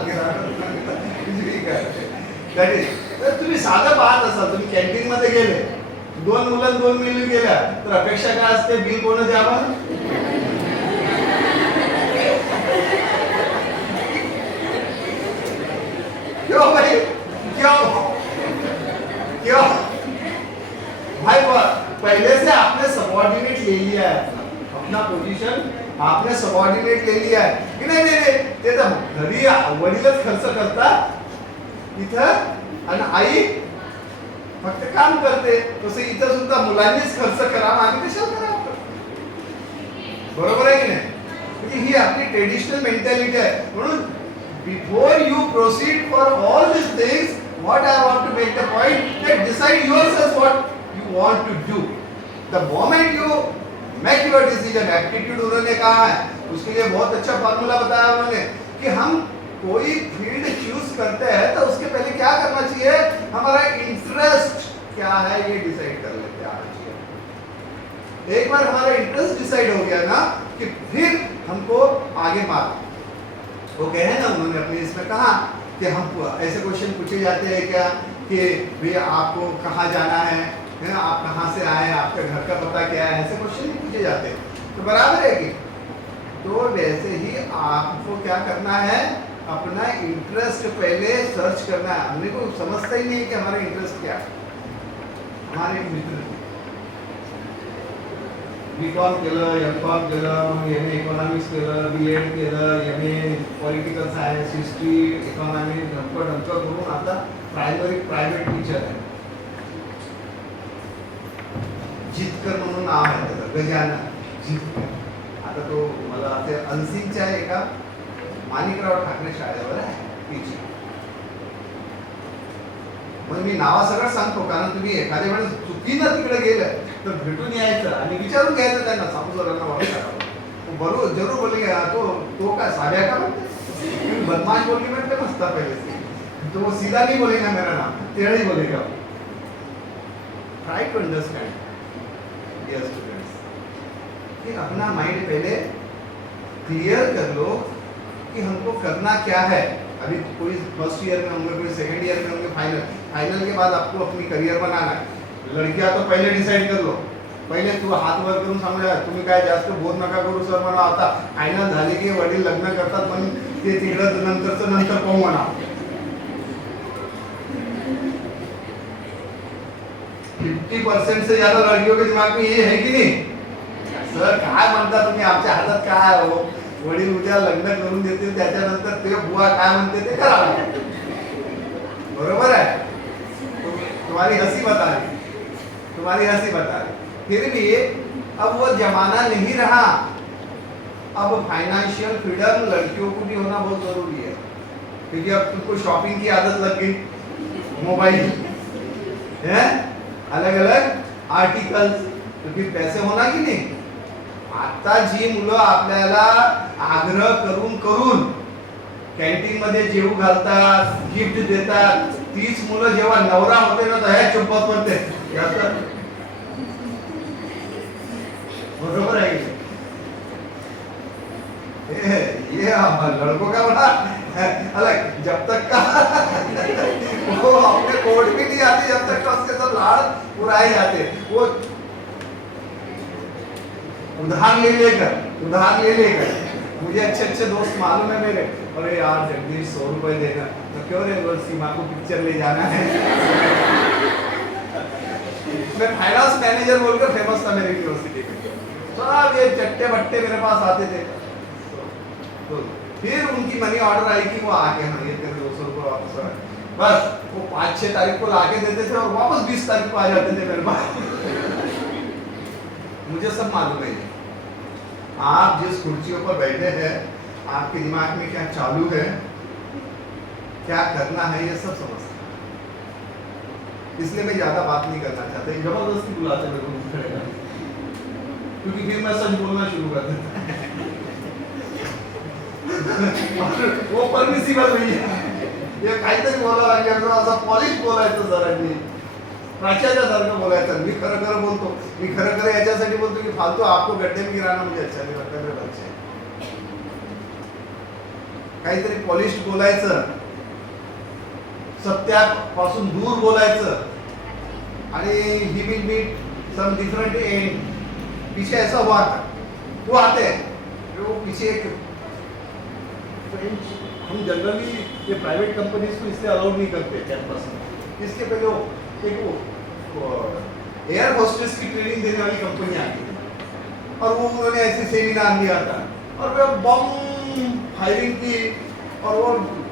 बिजली का, दैट इज। तर तुम्ही साधं पाहत असाल, तुम्ही कॅन्टीन मध्ये गेले, 2 मुलं 2 मुली गेल्या, तर अपेक्षा काय असते, बिल कोण द्यावं, क्यों भाई, क्यों भाई, पहले से आपने सबऑर्डिनेट ले लिया है, अपना पोजीशन आपने सबऑर्डिनेट ले लिया है कि नाही, ते तर घरी वडीलच खर्च करतात इथं आणि आई फक्त काम करते, तसं इथं सुद्धा मुलांनीच खर्च करा, आम्ही कशाला करावं, बरोबर आहे की नाही? म्हणजे ही आपली ट्रेडिशनल मेंटॅलिटी आहे। म्हणून before you proceed for all this things, what I want to make the point that decide yourself what you want to do. The moment you make your decision, aptitude उन्होंने कहा है, उसके लिए बहुत अच्छा formula बताया उन्होंने कि हम कोई फील्ड चूज करते हैं तो उसके पहले क्या करना चाहिए, हमारा इंटरेस्ट क्या है ये डिसाइड कर लेते हैं। एक बार हमारा इंटरेस्ट डिसाइड हो गया ना कि फिर हमको आगे बात, वो कहे ना उन्होंने अपने इसमें कहा कि हम ऐसे क्वेश्चन पूछे जाते हैं क्या कि भैया आपको कहाँ जाना है ना, आप कहाँ से आए, आपका घर का पता क्या है, ऐसे क्वेश्चन नहीं पूछे जाते, तो बराबर है कि, तो वैसे ही आपको क्या करना है, अपना इंटरेस्ट पहले सर्च करना है। हमने को समझता ही नहीं कि हमारा इंटरेस्ट क्या है। हमारे मित्र बीकॉम केलं, एमकॉम केलं, एम ए इकॉनॉमिक्स केलं, बीएड केलं, M A political science, history, economy, धमकं करून आता प्रायव्हेट टीचर आहे। जितकर म्हणून नाव आहे त्याचं, गजानन जितकर। आता तो मला ते अनसिंगच्या एका माणिकराव ठाकरे शाळेवर आहे टीचिंग। मग मी नावासकट सांगतो, कारण तुम्ही एखाद्या वेळेस चुकीनं तिकडे गेलं तर भेटून यायचं आणि विचारून घ्यायचं त्यांना, समजूरांना बरोबर जरूर बोलेंगे तो काय साध्या का म्हणते, बदमाश बोल के बैठते मस्ता पहले से, तो वो सीधा नहीं बोलेगा मेरा नाम, टेढ़ा ही बोलेगा। Try to understand dear students, कि अपना माइंड पहले क्लियर कर लो कि हमको करना क्या है। अभी कोई फर्स्ट ईयर में होंगे, कोई सेकंड ईयर में होंगे, फाइनल के बाद आपको अपनी करियर बनाना है। लड़कियां तो पहले डिसाइड कर लो, पहिले तू हात वर करून सांगूया तुम्ही काय जास्त बोध नका करू सर म्हणा, आता फायनल झाले की वडील लग्न करतात पण ते तिकडं नंतरचं नंतर पाहू म्हणा। 50% से ज्यादा लड़कियों के दिमाग में ये है कि नहीं, सर काय म्हणता तुम्ही, आमच्या हातात काय हो, वडील उद्या लग्न करून देतील त्याच्यानंतर ते बुवा काय म्हणते ते करा, बरोबर है। तुम्हारी हंसी बता रही, तुम्हारी हंसी बता रही। फिर भी अब वो जमाना नहीं रहा, अब फाइनेंशियल फ्रीडम लड़कियों को भी होना बहुत जरूरी है, क्योंकि अब तुमको शॉपिंग की आदत लग गई, मोबाइल है, अलग अलग आर्टिकल्स, क्योंकि पैसे होना की नाही। आता जी मुलं आपल्याला आग्रह करून करून कॅन्टीन मध्ये जेवू घालतात, गिफ्ट देतात, तीच मुलं जेव्हा नवरा होते ना तर ह्या चुप्पत पडते, बरोबर है ये लड़कों का बड़ा अलग, जब तक का वो अपने कोर्ट भी नहीं आती जब तक का उसके सब लाड़ उड़ाए जाते, वो उधार ले लेकर मुझे अच्छे अच्छे दोस्त मालूम है मेरे, अरे यार जगदीश 100 रुपए देना, तो क्यों रे बोल सीमा को पिक्चर ले जाना है। मैं फाइनेंस मैनेजर बोलकर फेमस था मेरी यूनिवर्सिटी में, सब ये चट्टे बट्टे मेरे पास आते थे। तो फिर उनकी मनी ऑर्डर आई कि वो आके हाँ ये कर 200 रुपये वापस आ, बस वो 5-6 तारीख को लाके देते थे और वापस 20 तारीख को आ जाते थे मेरे पास। मुझे सब मालूम है, आप जिस कुर्सियों पर बैठे हैं आपके दिमाग में क्या चालू है, क्या करना है, ये सब समझता है। इसलिए मैं ज्यादा बात नहीं करना चाहता, जबरदस्ती बुलाते मेरे को खड़े, क्योंकि फिर मैं सच बोलना शुरू कर देता वो परमिसिबल नहीं है, ये काहीतरी बोलावं लागेल, असा पॉलिश बोलायचं जरांनी, प्राच्यासारखं बोलायचं। मी खरं खरं बोलतो, मी खरं खरं याच्यासाठी बोलतो की फालतू आपको गड्ढे में गिराना मुझे अच्छा नहीं लगता मेरे बच्चे, काहीतरी पॉलिश बोलायचं, सत्यापासून दूर बोलायचं, आणि he will meet some different end. पीछे ऐसा हुआ था, वो आते हैं वो पीछे एक हम जनरली ये प्राइवेट कंपनीज को इससे अलाउड नहीं करते 10%, इसके पहले वो एयर होस्टेस की ट्रेनिंग देने वाली कंपनी आती है, और वो उन्होंने ऐसे सेमिनार लिया था और वे बम फायरिंग की, और वो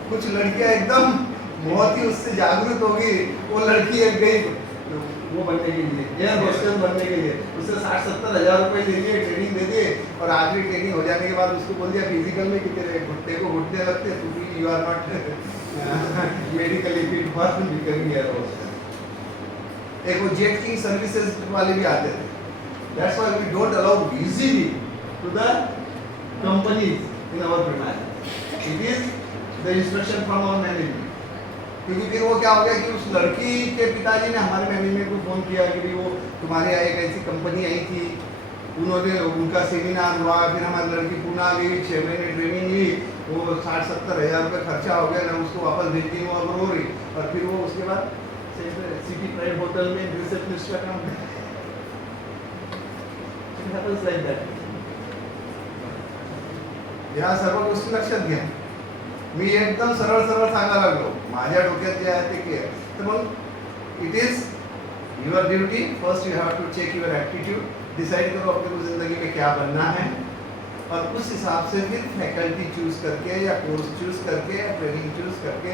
कुछ लड़कियां एकदम बहुत ही उससे जागरूक होगी, वो लड़की एक गई वो बनने के लिए, एयर होस्टेस बनने के लिए, उससे 60-70 हज़ार रुपए दे दिए, ट्रेनिंग दे दिए, और आखिरी ट्रेनिंग हो जाने के बाद उसको बोल दिया फिजिकल में कि तेरे घुटने को घुटने लगते, तो you are not medically fit for becoming air hostess. एक वो जेट की सर्विसेज वाले भी आते थे, that's why we don't allow easily to the companies in our premise, it is the instruction from our management. क्योंकि फिर वो क्या हो गया कि उस लड़की के पिताजी ने हमारे मैनेजमेंट को फोन किया कि वो तुम्हारे यहाँ एक ऐसी कंपनी आई थी, उन्होंने उनका सेमिनार हुआ, फिर हमारी लड़की पुणे आ गई, 6 महीने ट्रेनिंग ली, वो 60-70 हज़ार रुपये खर्चा हो गया ना, उसको वापस भेज दी, वो अब रो रही, और फिर वो उसके बाद सिटी प्राइड होटल में रिसेप्शनिस्ट का काम या सर्व गोष्टी लक्षात घ्या। मी एकदम सरळ सरळ सांगायला लागलो, माझ्या डोक्यात जे आहे ते क्लिअर। तर मग it is your duty, first you have to check your aptitude, decide करो अपने को जिंदगी में क्या बनना है, और उस हिसाब से फिर फैकल्टी चूज करके या कोर्स चूज करके या ट्रेनिंग चूज करके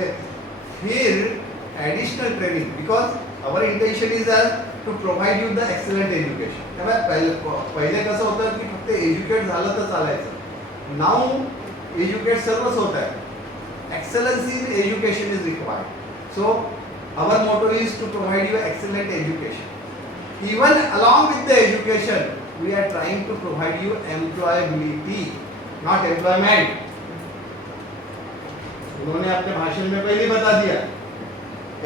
फिर additional training, because our intention is to provide you the excellent education. पहिले कसं होतं की फक्त एज्युकेट झालं तर चालायचं, नाउ एज्युकेट सर्वच होत आहे, excellency in education is required. So our motto is to provide you excellent education. Even along with the education, we are trying to provide you employability, not employment. उन्होंने अपने भाषण में पहले बता दिया,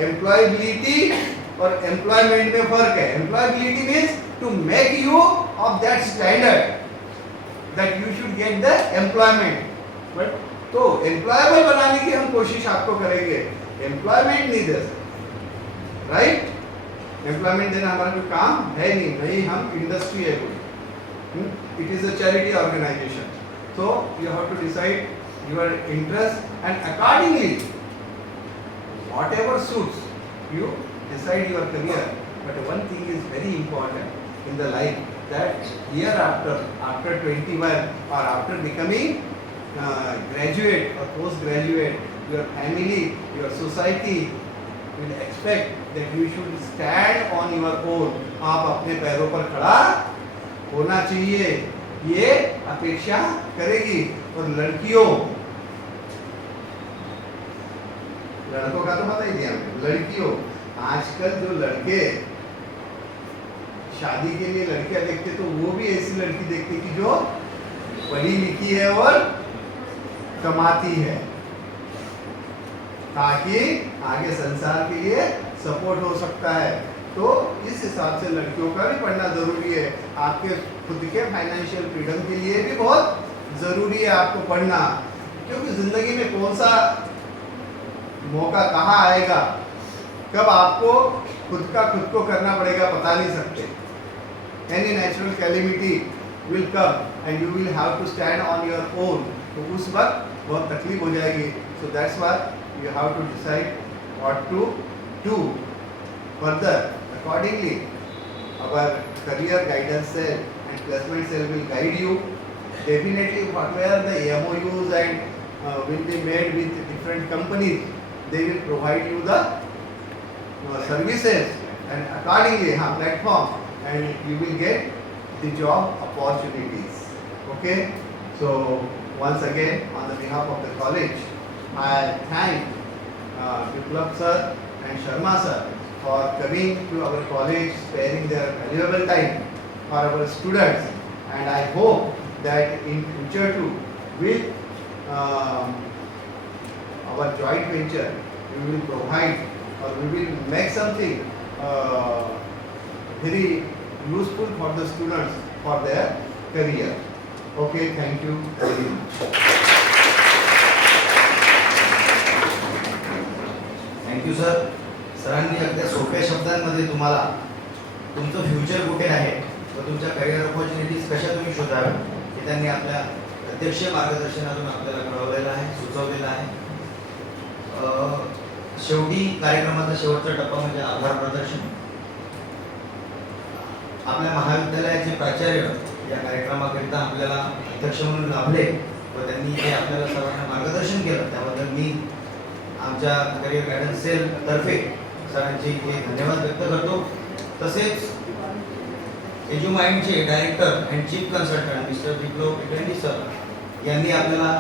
employability और employment में फर्क है। Employability means to make you of that standard that you should get the employment. But तो एम्प्लॉयबल बनाने की हम कोशिश आपको करेंगे, एम्प्लॉयमेंट नहीं दे सकते, राइट? एम्प्लॉयमेंट देना हमारा कोई काम है नहीं हम इंडस्ट्री है कोई, it is a charity organisation. So you have to decide your interest and accordingly whatever suits you decide your career. But one thing is very important in the life, that hereafter, after 21 or after becoming graduate or postgraduate, your family, your society will expect that you should stand on your own. आप अपने पैरों पर खड़ा होना चाहिए, ये अपेक्षा करेगी. और लड़कियों, लड़कों का तो पता ही दिया हमने, लड़कियों, आजकल जो लड़के शादी के लिए लड़कियां देखते तो वो भी ऐसी लड़की देखते कि जो पढ़ी लिखी है और कमाती है, ताकि आगे संसार के लिए सपोर्ट हो सकता है. तो इस हिसाब से लड़कियों का भी पढ़ना जरूरी है. आपके खुद के फाइनेंशियल फ्रीडम के लिए भी बहुत जरूरी है आपको पढ़ना, क्योंकि जिंदगी में कौन सा मौका कहाँ आएगा, कब आपको खुद को करना पड़ेगा पता नहीं सकते. Any natural calamity will come and you will have to stand on your own. तो उस वक्त बहुत तकलीफ हो जाएगी. So that's why you have to decide what to do further. Accordingly, our career guidance cell and placement cell will guide you. Definitely, whatever the MOUs and will be made with different companies, they will provide you the services and accordingly platform, and you will get the job opportunities. Okay, so once again on the behalf of the college, I thank Biplab sir and Sharma sir for coming to our college, sparing their valuable time for our students, and I hope that in future too with our joint venture we will provide or we will make something very useful for the students for their career. Okay, thank you very much. Thank you sir. सरांनी अगदी सोप्या शब्दांमध्ये तुम्हाला तुमचं future कुठे आहे व तुमच्या करिअर ऑपॉर्च्युनिटीज कशा तुम्ही शोधाव्या हे त्यांनी आपल्या प्रत्यक्ष मार्गदर्शनातून आपल्याला कळवलेलं आहे, सुचवलेलं आहे. शेवटी कार्यक्रमाचा शेवटचा टप्पा म्हणजे आभार प्रदर्शन. आपल्या महाविद्यालयाचे प्राचार्य या कार्यक्रमाकरिता आपल्याला अध्यक्ष म्हणून लाभले व त्यांनी जे आपल्याला सर्वांना मार्गदर्शन केलं त्याबद्दल मी आमच्या करिअर गायडन्स सेल तर्फे सरांचे धन्यवाद व्यक्त करतो. तसेच एज्युमाइंडचे director and chief consultant mister Biplab टिटेंडी सर यांनी आपल्याला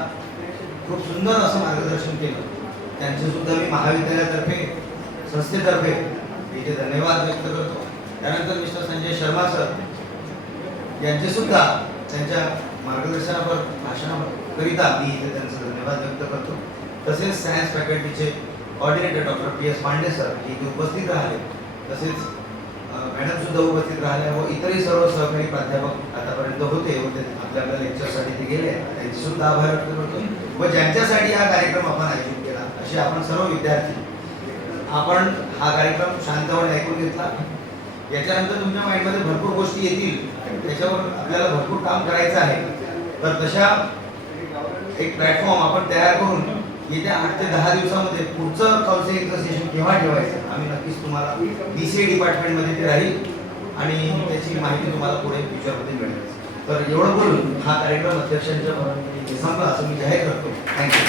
खूप सुंदर असं मार्गदर्शन केलं. त्यांचे सुद्धा मी महाविद्यालयातर्फे संस्थेतर्फे इथे धन्यवाद व्यक्त करतो. त्यानंतर मिस्टर संजय शर्मा सर यांचे सुद्धा त्यांच्या मार्गदर्शनावर भाषणाकरिता मी इथे त्यांचा धन्यवाद व्यक्त करतो. तसेच सायन्स फॅकल्टीचे ordinator doctor PS Pande sir इथे उपस्थित राहिले, तसेच मॅडम सुद्धा उपस्थित राहिल्या व इतरही सर्व सहकारी प्राध्यापक आतापर्यंत होते व ते आपल्या लेक्चरसाठी ते गेले, त्यांचे सुद्धा आभार व्यक्त करतो. व ज्यांच्यासाठी हा कार्यक्रम आपण आयोजित केला असे आपण सर्व विद्यार्थी आपण हा कार्यक्रम शांतपणे ऐकून घेतला. याच्यानंतर तुमच्या माइंडमध्ये भरपूर गोष्टी येतील, त्याच्यावर आपल्याला भरपूर काम करायचं आहे. तर तशा एक प्लॅटफॉर्म आपण तयार करून येत्या 8 ते 10 दिवसामध्ये पुढचं काउन्सिलिंगचं सेशन केव्हा ठेवायचं आम्ही नक्कीच तुम्हाला BCA डिपार्टमेंटमध्ये ते राहील आणि त्याची माहिती तुम्हाला पुढे फ्युचरमध्ये मिळेल. तर एवढं बोलून हा कार्यक्रम अध्यक्षांच्या संपला असं मी जाहीर करतो. थँक्यू.